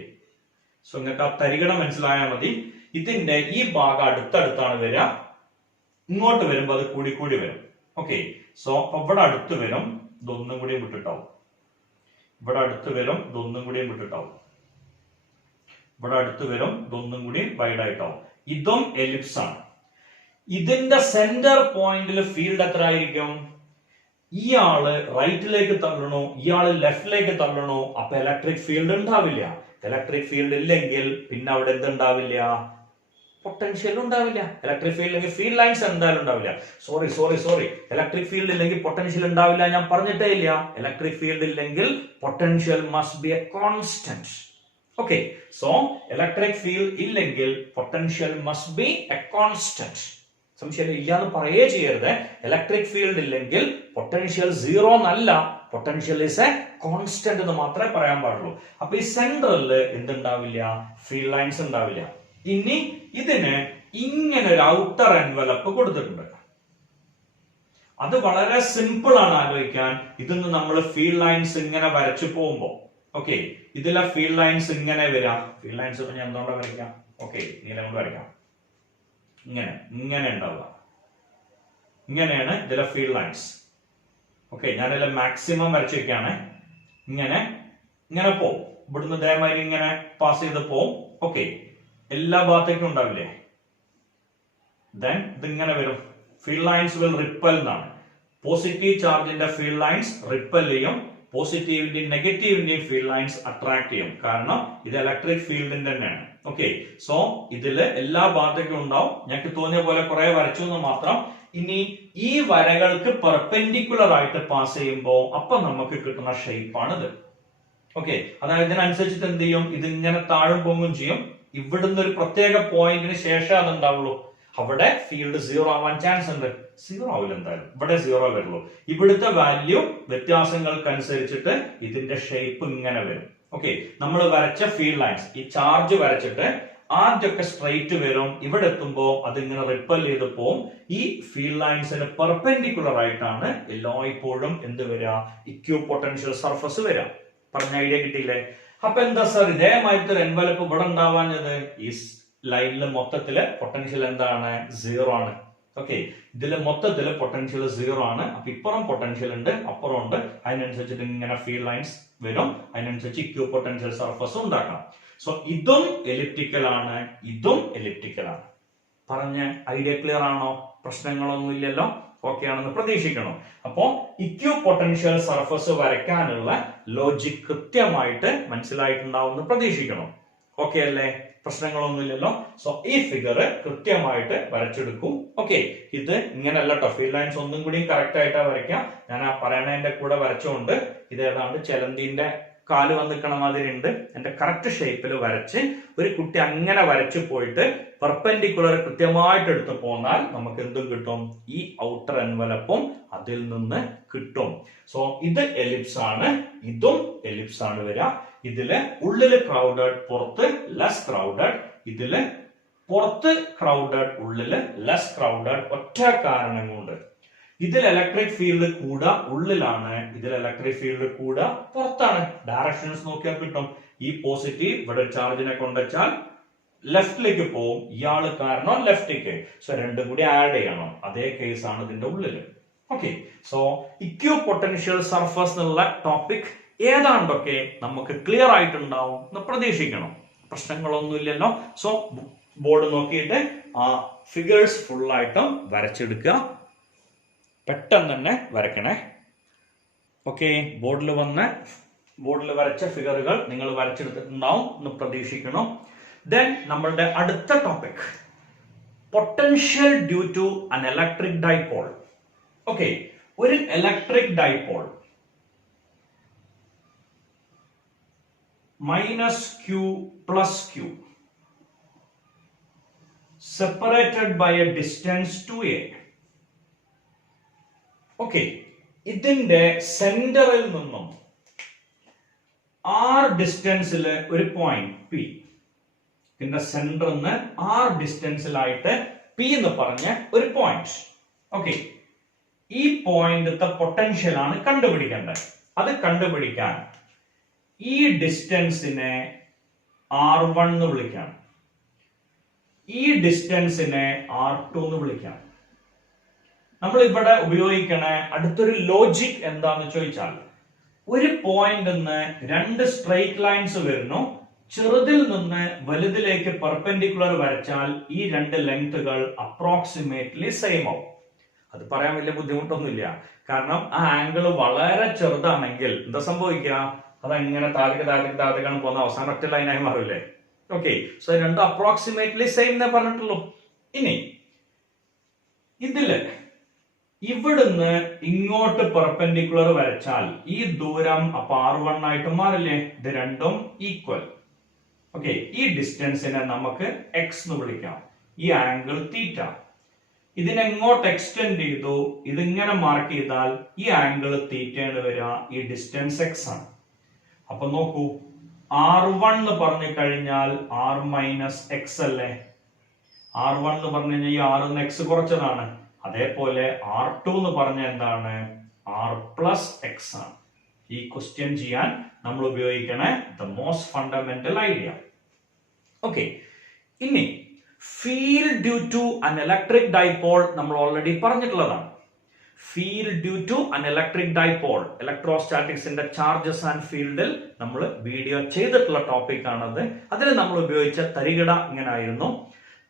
സോ നിങ്ങൾക്ക് ആ തരികട മനസ്സിലായാൽ മതി. ഇതിന്റെ ഈ ഭാഗം അടുത്തടുത്താണ് വരിക, ഇങ്ങോട്ട് വരുമ്പോ അത് കൂടി കൂടി വരും. ഓക്കെ, സോ ഇവിടെ അടുത്ത് വരും, ഇതൊന്നും കൂടിയും വിട്ടിട്ടാവും. ഇവിടെ അടുത്ത് വരും, ഇതൊന്നും കൂടിയും വിട്ടിട്ടാവും. ഇവിടെ അടുത്ത് വരും, ഇതൊന്നും കൂടി വൈഡ് ആയിട്ടാവും. ഇതും എലിപ്സ് ആണ്. ഇതിന്റെ സെന്റർ പോയിന്റിൽ ഫീൽഡ് എത്ര ആയിരിക്കും? ഇയാള് റൈറ്റിലേക്ക് തള്ളണോ, ഇയാള് ലെഫ്റ്റിലേക്ക് തള്ളണോ, അപ്പൊ ഇലക്ട്രിക് ഫീൽഡ് ഉണ്ടാവില്ല. ഇലക്ട്രിക് ഫീൽഡ് ഇല്ലെങ്കിൽ പിന്നെ അവിടെ എന്തുണ്ടാവില്ല? പൊട്ടൻഷ്യൽ ഉണ്ടാവില്ല. ഇലക്ട്രിക് ഫീൽഡ് ഇല്ലെങ്കിൽ ഫീൽഡ് ലൈൻസ് എന്തായാലും ഉണ്ടാവില്ല. സോറി ഇലക്ട്രിക് ഫീൽഡ് ഇല്ലെങ്കിൽ പൊട്ടൻഷ്യൽ ഉണ്ടാവില്ല ഞാൻ പറഞ്ഞിട്ടേ ഇല്ല. ഇലക്ട്രിക് ഫീൽഡ് ഇല്ലെങ്കിൽ potential must be a constant. Okay, so electric field ഇല്ലെങ്കിൽ potential must be a constant. സംശയം ഇല്ല എന്ന് പറയേ ചെയ്യരുത്. ഇലക്ട്രിക് ഫീൽഡ് ഇല്ലെങ്കിൽ പൊട്ടൻഷ്യൽ സീറോ എന്നല്ല, പൊട്ടൻഷ്യൽ ഇസ് എ കോൺസ്റ്റന്റ് എന്ന് മാത്രമേ പറയാൻ പാടുള്ളൂ. അപ്പൊ ഈ സെൻട്രലിൽ എന്തുണ്ടാവില്ല? ഫീൽഡ് ലൈൻസ് ഉണ്ടാവില്ല. ഇനി ഇതിന് ഇങ്ങനെ ഒരു ഔട്ടർ എൻവലപ്പ് കൊടുത്തിട്ടുണ്ട്. അത് വളരെ സിമ്പിൾ ആണ് ആലോചിക്കാൻ. ഇതിന്ന് നമ്മൾ ഫീൽഡ് ലൈൻസ് ഇങ്ങനെ വരച്ചു പോകുമ്പോ, ഓക്കെ, ഇതിലെ ഫീൽഡ് ലൈൻസ് ഇങ്ങനെ വരാം. ഫീൽഡ് ലൈൻസ് ഞാൻ എന്തുകൊണ്ട് വരയ്ക്കാം? ഓക്കെ, നീല കൊണ്ട് വരയ്ക്കാം. ഇങ്ങനെ ഉണ്ടാവുക. ഇങ്ങനെയാണ് ഇതിലെ ഫീൽഡ് ലൈൻസ്. ഓക്കെ, ഞാനിതിലെ മാക്സിമം വരച്ചു വെക്കാണ്. ഇങ്ങനെ പോവും. ഇവിടുന്ന് ദയമാതിരി ഇങ്ങനെ പാസ് ചെയ്ത് പോവും. ഓക്കെ, എല്ലാ ഭാഗത്തേക്കും ഉണ്ടാവില്ലേ? ദെൻ ഇതിങ്ങനെ വരും. ഫീൽഡ് ലൈൻസ് വിൽ റിപ്പൽ എന്നാണ്. പോസിറ്റീവ് ചാർജിന്റെ ഫീൽഡ് ലൈൻസ് റിപ്പൽ ചെയ്യും, പോസിറ്റീവിന്റെയും നെഗറ്റീവിന്റെയും ഫീൽഡ് ലൈൻസ് അട്രാക്ട് ചെയ്യും. കാരണം ഇത് ഇലക്ട്രിക് ഫീൽഡിന്റെ തന്നെയാണ്. ഓക്കെ, സോ ഇതില് എല്ലാ ഭാഗത്തേക്കും ഉണ്ടാവും. ഞങ്ങൾക്ക് തോന്നിയ പോലെ കുറെ വരച്ചു എന്ന് മാത്രം. ഇനി ഈ വരകൾക്ക് പെർപെൻഡിക്കുലർ ആയിട്ട് പാസ് ചെയ്യുമ്പോൾ അപ്പൊ നമുക്ക് കിട്ടുന്ന ഷേപ്പാണിത്. ഓക്കെ, അതായത് ഇതിനനുസരിച്ചിട്ട് എന്ത് ചെയ്യും? ഇതിങ്ങനെ താഴും പൊങ്ങും ചെയ്യും. ഇവിടുന്ന് ഒരു പ്രത്യേക പോയിന്റിന് ശേഷം അതുണ്ടാവുള്ളൂ. അവിടെ ഫീൽഡ് സീറോ ആവാൻ ചാൻസ് ഉണ്ട്. സീറോ ആവില്ല എന്തായാലും, ഇവിടെ സീറോ വരുള്ളൂ. ഇവിടുത്തെ വാല്യൂ വ്യത്യാസങ്ങൾക്കനുസരിച്ചിട്ട് ഇതിന്റെ ഷേപ്പ് ഇങ്ങനെ വരും. ഓക്കെ, നമ്മൾ വരച്ച ഫീൽഡ് ലൈൻസ്, ഈ ചാർജ് വരച്ചിട്ട് ആദ്യമൊക്കെ സ്ട്രെയിറ്റ് വരും. ഇവിടെ എത്തുമ്പോ അതിങ്ങനെ റിപ്പൽ ചെയ്ത് പോവും. ഈ ഫീൽഡ് ലൈൻസിന് പെർപെൻഡിക്കുലർ ആയിട്ടാണ് എല്ലായ്പ്പോഴും എന്ത് വരിക? ഇക്യൂ പൊട്ടൻഷ്യൽ സർഫസ് വരിക. പറഞ്ഞ ഐഡിയ കിട്ടിയില്ലേ? അപ്പൊ എന്താ സാർ ഇതേമാതിരത്തെ ഒരു എൻവലപ്പ് ഇവിടെ ഉണ്ടാവാഞ്ഞത്? ഈ ലൈനിൽ മൊത്തത്തില് പൊട്ടൻഷ്യൽ എന്താണ്? സീറോ ആണ്. ഓക്കെ, ഇതില് മൊത്തത്തില് പൊട്ടൻഷ്യൽ സീറോ ആണ്. അപ്പൊ ഇപ്പുറം പൊട്ടൻഷ്യൽ ഉണ്ട്, അപ്പുറം ഉണ്ട്. അതിനനുസരിച്ചിട്ട് ഇങ്ങനെ ഫീൽഡ് ലൈൻസ് വരും. അതിനനുസരിച്ച് ഇക്യൂ പൊട്ടൻഷ്യൽ സർഫസ് ഉണ്ടാക്കാം. സോ ഇതും എലിപ്റ്റിക്കൽ ആണ്, ഇതും എലിപ്റ്റിക്കൽ ആണ്. പറഞ്ഞ ഐഡിയ ക്ലിയർ ആണോ? പ്രശ്നങ്ങളൊന്നും ഇല്ലല്ലോ? ഓക്കെ ആണെന്ന് പ്രതീക്ഷിക്കണം. അപ്പോ ഇക്യൂ പൊട്ടൻഷ്യൽ സർഫസ് വരയ്ക്കാനുള്ള ലോജിക് കൃത്യമായിട്ട് മനസ്സിലായിട്ടുണ്ടാവുമെന്ന് പ്രതീക്ഷിക്കണം. ഓക്കെ അല്ലേ? പ്രശ്നങ്ങളൊന്നുമില്ലല്ലോ? സോ ഈ ഫിഗർ കൃത്യമായിട്ട് വരച്ചെടുക്കും. ഓക്കെ, ഇത് ഇങ്ങനെയല്ല കേട്ടോ. ഫീൽഡ് ലൈൻസ് ഒന്നും കൂടി കറക്റ്റ് ആയിട്ടാ വരയ്ക്കാം. ഞാൻ ആ പറയണതിന്റെ കൂടെ വരച്ചുകൊണ്ട് ഇത് ഏതാണ്ട് ചെലന്തിന്റെ കാല് വന്നിക്കണ മാതിരി ഉണ്ട്. എന്റെ കറക്റ്റ് ഷേപ്പിൽ വരച്ച് ഒരു കുട്ടി അങ്ങനെ വരച്ചു പോയിട്ട് പെർപെൻഡിക്കുലർ കൃത്യമായിട്ട് എടുത്തു പോന്നാൽ നമുക്ക് എന്തും കിട്ടും? ഈ ഔട്ടർ എൻവലപ്പും അതിൽ നിന്ന് കിട്ടും. സോ ഇത് എലിപ്സ് ആണ്, ഇതും എലിപ്സ് ആണ് വരിക. ഇതില് ഉള്ളില് ക്രൗഡഡ്, പുറത്ത് ലെസ് ക്രൗഡഡ്. ഇതില് പുറത്ത് ക്രൗഡഡ്, ഉള്ളില് ലെസ് ക്രൗഡഡ്. ഒറ്റ കാരണം കൊണ്ട് ഇതിൽ ഇലക്ട്രിക് ഫീൽഡ് കൂടെ ഉള്ളിലാണ്, ഇതിൽ ഇലക്ട്രിക് ഫീൽഡ് കൂടെ പുറത്താണ്. ഡയറക്ഷൻസ് നോക്കിയാൽ കിട്ടും. ഈ പോസിറ്റീവ് ഇവിടെ ചാർജിനെ കൊണ്ടുവച്ചാൽ ലെഫ്റ്റിലേക്ക് പോവും, ഇയാള് കാരണം ലെഫ്റ്റിലേക്ക്. സോ രണ്ടും കൂടി ആഡ് ചെയ്യണം. അതേ കേസ് ആണ് ഇതിന്റെ ഉള്ളില്. Okay, so equi potential surface എന്നുള്ള ടോപ്പിക് ഏതാണ്ടൊക്കെ നമുക്ക് ക്ലിയർ ആയിട്ടുണ്ടാവും എന്ന് പ്രതീക്ഷിക്കണം. പ്രശ്നങ്ങളൊന്നുമില്ലല്ലോ? സോ ബോർഡ് നോക്കിയിട്ട് ആ ഫിഗേഴ്സ് ഫുൾ ആയിട്ടും വരച്ചെടുക്കുക. പെട്ടെന്ന് തന്നെ വരയ്ക്കണേ. ഓക്കെ, ബോർഡിൽ വരച്ച ഫിഗറുകൾ നിങ്ങൾ വരച്ചെടുത്തിട്ടുണ്ടാവും എന്ന് പ്രതീക്ഷിക്കണം. ദെൻ നമ്മളുടെ അടുത്ത topic potential due to an electric dipole. Okay, ഒരു electric dipole -q + q separated by a distance 2a. Okay, ഇതിന്റെ സെന്ററിൽ നിന്നും r ഡിസ്റ്റൻസിൽ ഒരു പോയിന്റ് P, ഇതിന്റെ സെന്ററിൽ നിന്ന് r ഡിസ്റ്റൻസിലായിട്ട് P എന്ന് പറഞ്ഞ ഒരു പോയിന്റ്. ഓക്കെ, ഈ പോയിന്റത്തെ പൊട്ടൻഷ്യൽ ആണ് കണ്ടുപിടിക്കേണ്ടത്. അത് കണ്ടുപിടിക്കാൻ ഈ ഡിസ്റ്റൻസിനെ R1 എന്ന് വിളിക്കാം, ഈ ഡിസ്റ്റൻസിനെ R2 എന്ന് വിളിക്കാം. നമ്മൾ ഇവിടെ ഉപയോഗിക്കണ അടുത്തൊരു ലോജിക് എന്താന്ന് ചോദിച്ചാൽ, ഒരു പോയിന്റ് നിന്ന് രണ്ട് സ്ട്രെയിറ്റ് ലൈൻസ് വരുന്നു. ചെറുതിൽ നിന്ന് വലുതിലേക്ക് പെർപെൻഡിക്കുലർ വരച്ചാൽ ഈ രണ്ട് ലെങ്തുകൾ അപ്രോക്സിമേറ്റ്ലി സെയിം ആവും. അത് പറയാൻ വലിയ ബുദ്ധിമുട്ടൊന്നുമില്ല. കാരണം ആ ആംഗിൾ വളരെ ചെറുതാണെങ്കിൽ എന്താ സംഭവിക്കുക, അതെങ്ങനെ താഴേക്കാണ് പോകുന്ന അവസാനം ഒറ്റ ലൈനായി മാറില്ലേ. ഓക്കെ, സോ രണ്ടും അപ്രോക്സിമേറ്റ്ലി സെയിം എന്നേ പറഞ്ഞിട്ടുള്ളൂ. ഇനി ഇതില് ഇവിടുന്ന് ഇങ്ങോട്ട് പെർപെൻഡിക്കുലർ വരച്ചാൽ ഈ ദൂരം അപ്പൊ R1 ആയിട്ട് മാറില്ലേ. ഇത് രണ്ടും ഈക്വൽ. ഓക്കെ, ഈ ഡിസ്റ്റൻസിനെ നമുക്ക് എക്സ് എന്ന് വിളിക്കാം. ഈ ആംഗിൾ തീറ്റ. ഇതിനെങ്ങോട്ട് എക്സ്റ്റെൻഡ് ചെയ്തു, ഇതിങ്ങനെ മാർക്ക് ചെയ്താൽ ഈ ആംഗിൾ തീറ്റയാണ് വരിക, ഈ ഡിസ്റ്റൻസ് എക്സ് ആണ്. അപ്പൊ നോക്കൂ, R1 എന്ന് പറഞ്ഞു കഴിഞ്ഞാൽ R മൈനസ് എക്സ് അല്ലേ. R1 എന്ന് പറഞ്ഞു കഴിഞ്ഞാൽ ഈ R എന്ന് എക്സ് കുറച്ചതാണ്. അതേപോലെ R2 എന്ന് പറഞ്ഞ എന്താണ്, R പ്ലസ് എക്സ് ആണ്. ഈ ക്വസ്റ്റ്യൻ ചെയ്യാൻ നമ്മൾ ഉപയോഗിക്കണേ the most fundamental idea. Okay, ഇനി field due to an electric dipole നമ്മൾ ഓൾറെഡി പറഞ്ഞിട്ടുള്ളതാണ്. Field due to an electric dipole, ഇലക്ട്രോസ്റ്റാറ്റിക്സിന്റെ ചാർജസ് ആൻഡ് ഫീൽഡിൽ നമ്മൾ വീഡിയോ ചെയ്തിട്ടുള്ള ടോപ്പിക് ആണത്. അതിൽ നമ്മൾ ഉപയോഗിച്ച തരികിട ഇങ്ങനെ ആയിരുന്നു.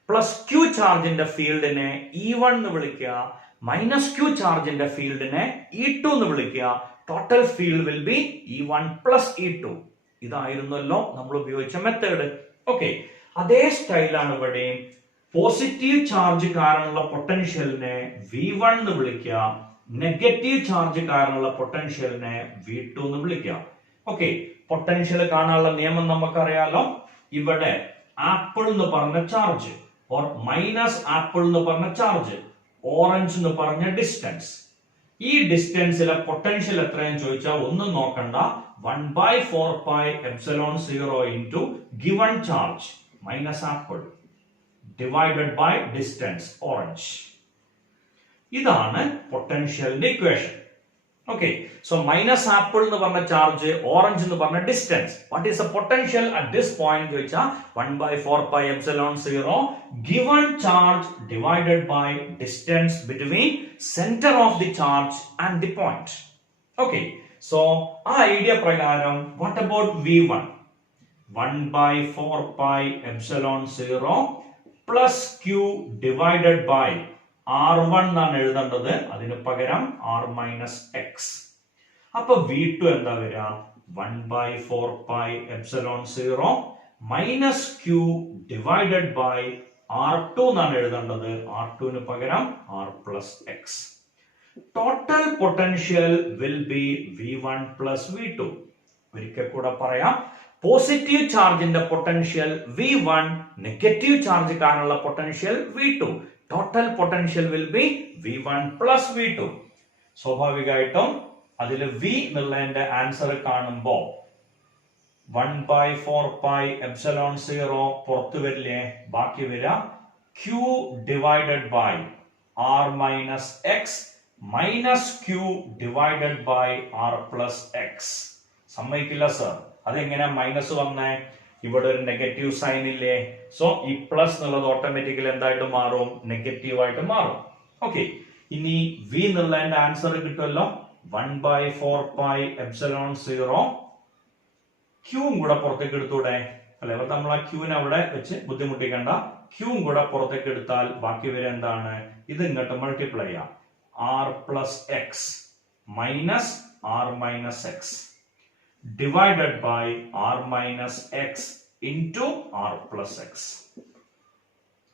പ്ലസ് ക്യൂ ചാർജിന്റെ ഫീൽഡിനെ E1 എന്ന് വിളിക്കുക, മൈനസ് ക്യൂ ചാർജിന്റെ ഫീൽഡിനെ E2 എന്ന് വിളിക്കുക. Total field will be E1 plus E2. ഇതായിരുന്നല്ലോ നമ്മൾ ഉപയോഗിച്ച മെത്തേഡ്. ഓക്കെ, അതേ സ്റ്റൈലാണ് ഇവിടെയും. പോസിറ്റീവ് ചാർജ് കാരണമുള്ള പൊട്ടൻഷ്യലിനെ V1 എന്ന് വിളിക്കുക, നെഗറ്റീവ് ചാർജ് കാരണമുള്ള പൊട്ടൻഷ്യലിനെ V2 എന്ന് വിളിക്കുക. ഓക്കെ, പൊട്ടൻഷ്യൽ കാണാനുള്ള നിയമം നമുക്കറിയാലോ. ഇവിടെ ആപ്പിൾ എന്ന് പറഞ്ഞ ചാർജ് ഓർ മൈനസ് ആപ്പിൾ എന്ന് പറഞ്ഞ ചാർജ്, ഓറഞ്ച് എന്ന് പറഞ്ഞ ഡിസ്റ്റൻസ്. ഈ ഡിസ്റ്റൻസിലെ പൊട്ടൻഷ്യൽ എത്രയെന്ന് ചോദിച്ചാൽ ഒന്നും നോക്കണ്ട, 1/4πε0 into given charge minus apple divided by distance orange. ഇതാണ് പൊട്ടൻഷ്യലിന്റെ equation. Okay, so minus apple എന്ന് പറഞ്ഞ ചാർജ്, ഓറഞ്ച് എന്ന് പറഞ്ഞ distance. What is the potential at this point ചോദിച്ചാൽ 1/4πε0 given charge divided by distance between center of the charge and the point. Okay, so ആ idea പ്രകാരം what about V1? 1/4πε0 plus Q divided by R1 എന്നാണ് എഴുതേണ്ടത്. അതിന് പകരം R minus X. അപ്പൊ V2 എന്താ വരിക, 1/4πε0 minus Q divided by R2 എന്നാണ് എഴുതേണ്ടത്. R2 പകരം R plus X. Total potential will be V1 plus V2. ഒരിക്കൽ കൂടെ പറയാം, പോസിറ്റീവ് ചാർജിന്റെ പൊട്ടൻഷ്യൽ V1, നെഗറ്റീവ് ചാർജ് കാരണമുള്ള potential V2. Total potential will be V1 plus V2. സ്വാഭാവികമായിട്ടും അതിൽ V എന്നുള്ളതിന്റെ ആൻസർ കാണുമ്പോ 1/4πε0 പുറത്തു വരില്ലേ, ബാക്കി വരിക Q divided by R minus x minus Q divided by R plus x. സമ്മതിക്കില്ല സർ, അതെങ്ങനെ മൈനസ് വന്നേ, ഇവിടെ ഒരു നെഗറ്റീവ് സൈൻ ഇല്ലേ. സോ ഈ പ്ലസ് എന്നുള്ളത് ഓട്ടോമാറ്റിക്കലി എന്തായിട്ട് മാറും, നെഗറ്റീവ് ആയിട്ട് മാറും. ഓക്കെ, ഇനി V എന്നുള്ളതിന്റെ ആൻസർ കിട്ടുമല്ലോ, 1/4πε0 ക്യൂവും കൂടെ പുറത്തേക്ക് എടുത്തൂടെ അല്ലെ. അപ്പൊ നമ്മൾ ആ ക്യൂവിനെ അവിടെ വെച്ച് ബുദ്ധിമുട്ടിക്കണ്ട. ക്യൂവും കൂടെ പുറത്തേക്ക് എടുത്താൽ ബാക്കി വരെ എന്താണ്, ഇത് ഇങ്ങോട്ട് മൾട്ടിപ്ലൈ ചെയ്യാം. R plus X minus R minus X divided by R minus x into R plus x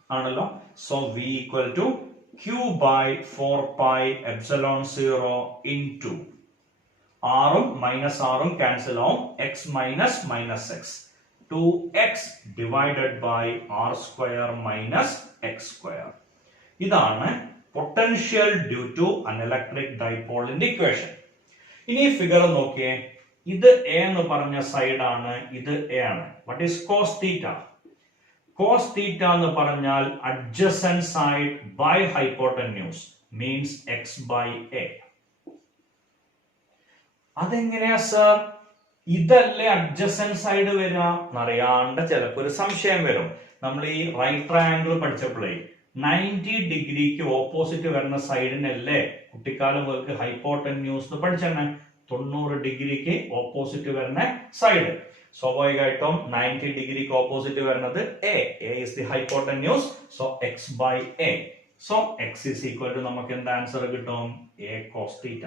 ആണല്ലോ. So V equal to Q by 4πε0 into R ഉം മൈനസ് R ഉം ക്യാൻസൽ ആവും, x minus minus x 2x divided by R square minus x square. ഇതാണ് potential due to an electric ഡൈപോളിന്റെ equation. ഇനി figure നോക്കിയേ, ഇത് a എന്ന് പറഞ്ഞ സൈഡാണ്, ഇത് എ ആണ്. What is cos theta? Cos theta എന്ന് പറഞ്ഞാൽ adjacent side by hypotenuse means x by a. അതെങ്ങനെയാ സർ, ഇതല്ലേ അഡ്ജസന്റ് സൈഡ് വരിക എന്നറിയാണ്ട് ചിലപ്പോ ഒരു സംശയം വരും. നമ്മൾ ഈ റൈറ്റ് ട്രയാംഗിൾ പഠിച്ചപ്പോഴേ 90 ഡിഗ്രിക്ക് ഓപ്പോസിറ്റ് വരുന്ന സൈഡിനല്ലേ കുട്ടിക്കാലം മുതൽക്ക് ഹൈപ്പോട്ടന്യൂസ് എന്ന് പഠിച്ചെന്നെ. 90 ഡിഗ്രിക്ക് ഓപ്പോസിറ്റ് വരുന്ന സൈഡ്. സ്വാഭാവികമായിട്ടും 90 ഡിഗ്രിക്ക് ഓപ്പോസിറ്റ് വരുന്നത് a is the hypotenuse. So x by a. So x is equal to നമുക്ക് എന്ത് ആൻസർ കിട്ടും? A cos theta.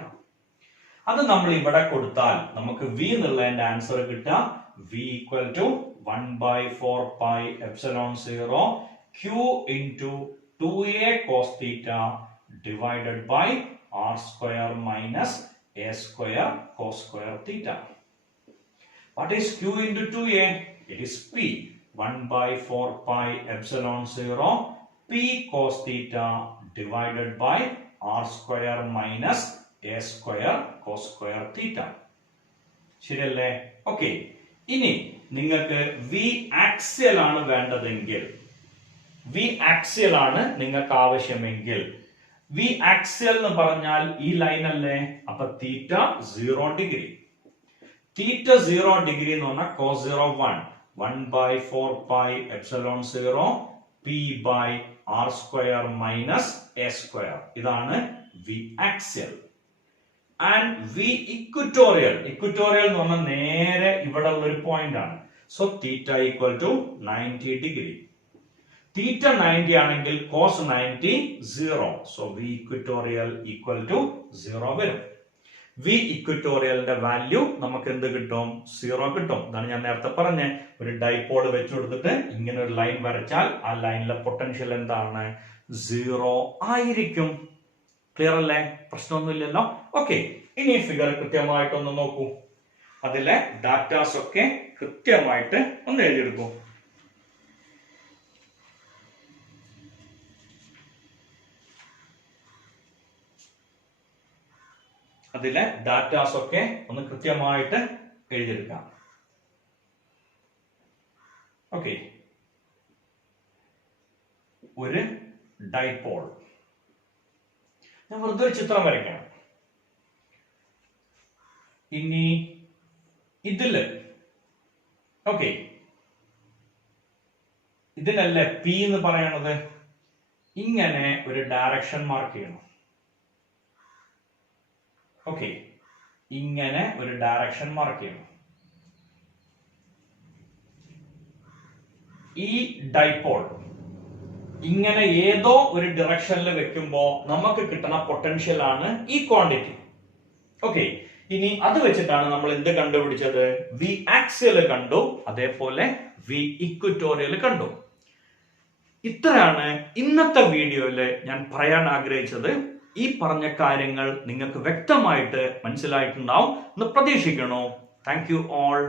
അത് നമ്മൾ ഇവിടെ കൊടുത്താൽ നമുക്ക് വി എന്നുള്ളതിന്റെ ആൻസർ കിട്ടുക V equal to 1/4 pi epsilon 0 q into 2a cos theta divided by r square minus a square cos square theta. What is q into 2a? It is p. 1/4 pi epsilon 0 p cos theta divided by r square minus a square cos square theta. ശരിയല്ലേ? Okay. ഇനി നിങ്ങൾക്ക് V axial ആണ് വേണ്ടതെങ്കിൽ, V axial ആണ് നിങ്ങൾക്ക് ആവശ്യമെങ്കിൽ, V axial എന്ന് പറഞ്ഞാൽ ഈ ലൈൻ അല്ലേ? അപ്പൊ തീറ്റ 0 ഡിഗ്രി. തീറ്റ 0 ഡിഗ്രി എന്ന് പറഞ്ഞാൽ cos 0 1. 1/4 pi epsilon 0 p by r square minus a square. ഇതാണ് V axial. And V equatorial, equatorial എന്ന് പറഞ്ഞാൽ നേരെ ഇവിടെ ഉള്ള ഒരു പോയിന്റ് ആണ്. So theta equal to 90 degree. Theta 90 ആണെങ്കിൽ cos 90 0. So V equatorial equal to 0 വരും. വി ഇക്വറ്റോറിയലിന്റെ വാല്യൂ നമുക്ക് എന്ത് കിട്ടും? 0 കിട്ടും. അതാണ് ഞാൻ നേരത്തെ പറഞ്ഞ ഒരു ഡൈപോൾ വെച്ചു കൊടുത്തിട്ട് ഇങ്ങനെ ഒരു ലൈൻ വരച്ചാൽ ആ ലൈനിലെ പൊട്ടൻഷ്യൽ എന്താണ്? 0 ആയിരിക്കും. ക്ലിയർ അല്ലേ? പ്രശ്നമൊന്നുമില്ലല്ലോ. ഓക്കെ. ഇനി ഫിഗർ കൃത്യമായിട്ടൊന്ന് നോക്കൂ. അതിലെ ഡാറ്റാസ് ഒക്കെ കൃത്യമായിട്ട് ഒന്ന് എഴുതിയെടുക്കൂ. അതിലെ ഡാറ്റാസ് ഒക്കെ ഒന്ന് കൃത്യമായിട്ട് എഴുതിയെടുക്കാം. ഓക്കെ. ഒരു ഡൈപോൾ. ഞാൻ വെറുതെ ഒരു ചിത്രം വരയ്ക്കണം. ഇനി ഇതില് ഓക്കെ, ഇതിലല്ലേ പി എന്ന് പറയണത്? ഇങ്ങനെ ഒരു ഡയറക്ഷൻ മാർക്ക് ചെയ്യണം. ഓക്കെ, ഇങ്ങനെ ഒരു ഡയറക്ഷൻ മാർക്ക് ചെയ്യണം. ഈ ഡൈപോൾ ഇങ്ങനെ ഏതോ ഒരു ഡിറക്ഷനിൽ വെക്കുമ്പോ നമുക്ക് കിട്ടുന്ന പൊട്ടൻഷ്യൽ ആണ് ഈ ക്വാണ്ടിറ്റി. ഓക്കെ. ഇനി അത് വെച്ചിട്ടാണ് നമ്മൾ എന്ത് കണ്ടുപിടിച്ചത്? വി ആക്സിയൽ കണ്ടു, അതേപോലെ വി ഇക്വറ്റോറിയൽ കണ്ടു. ഇത്രയാണ് ഇന്നത്തെ വീഡിയോയിൽ ഞാൻ പറയാൻ ആഗ്രഹിച്ചത്. ഈ പറഞ്ഞ കാര്യങ്ങൾ നിങ്ങൾക്ക് വ്യക്തമായിട്ട് മനസ്സിലായിട്ടുണ്ടാവും എന്ന് പ്രതീക്ഷിക്കണോ. Thank you all.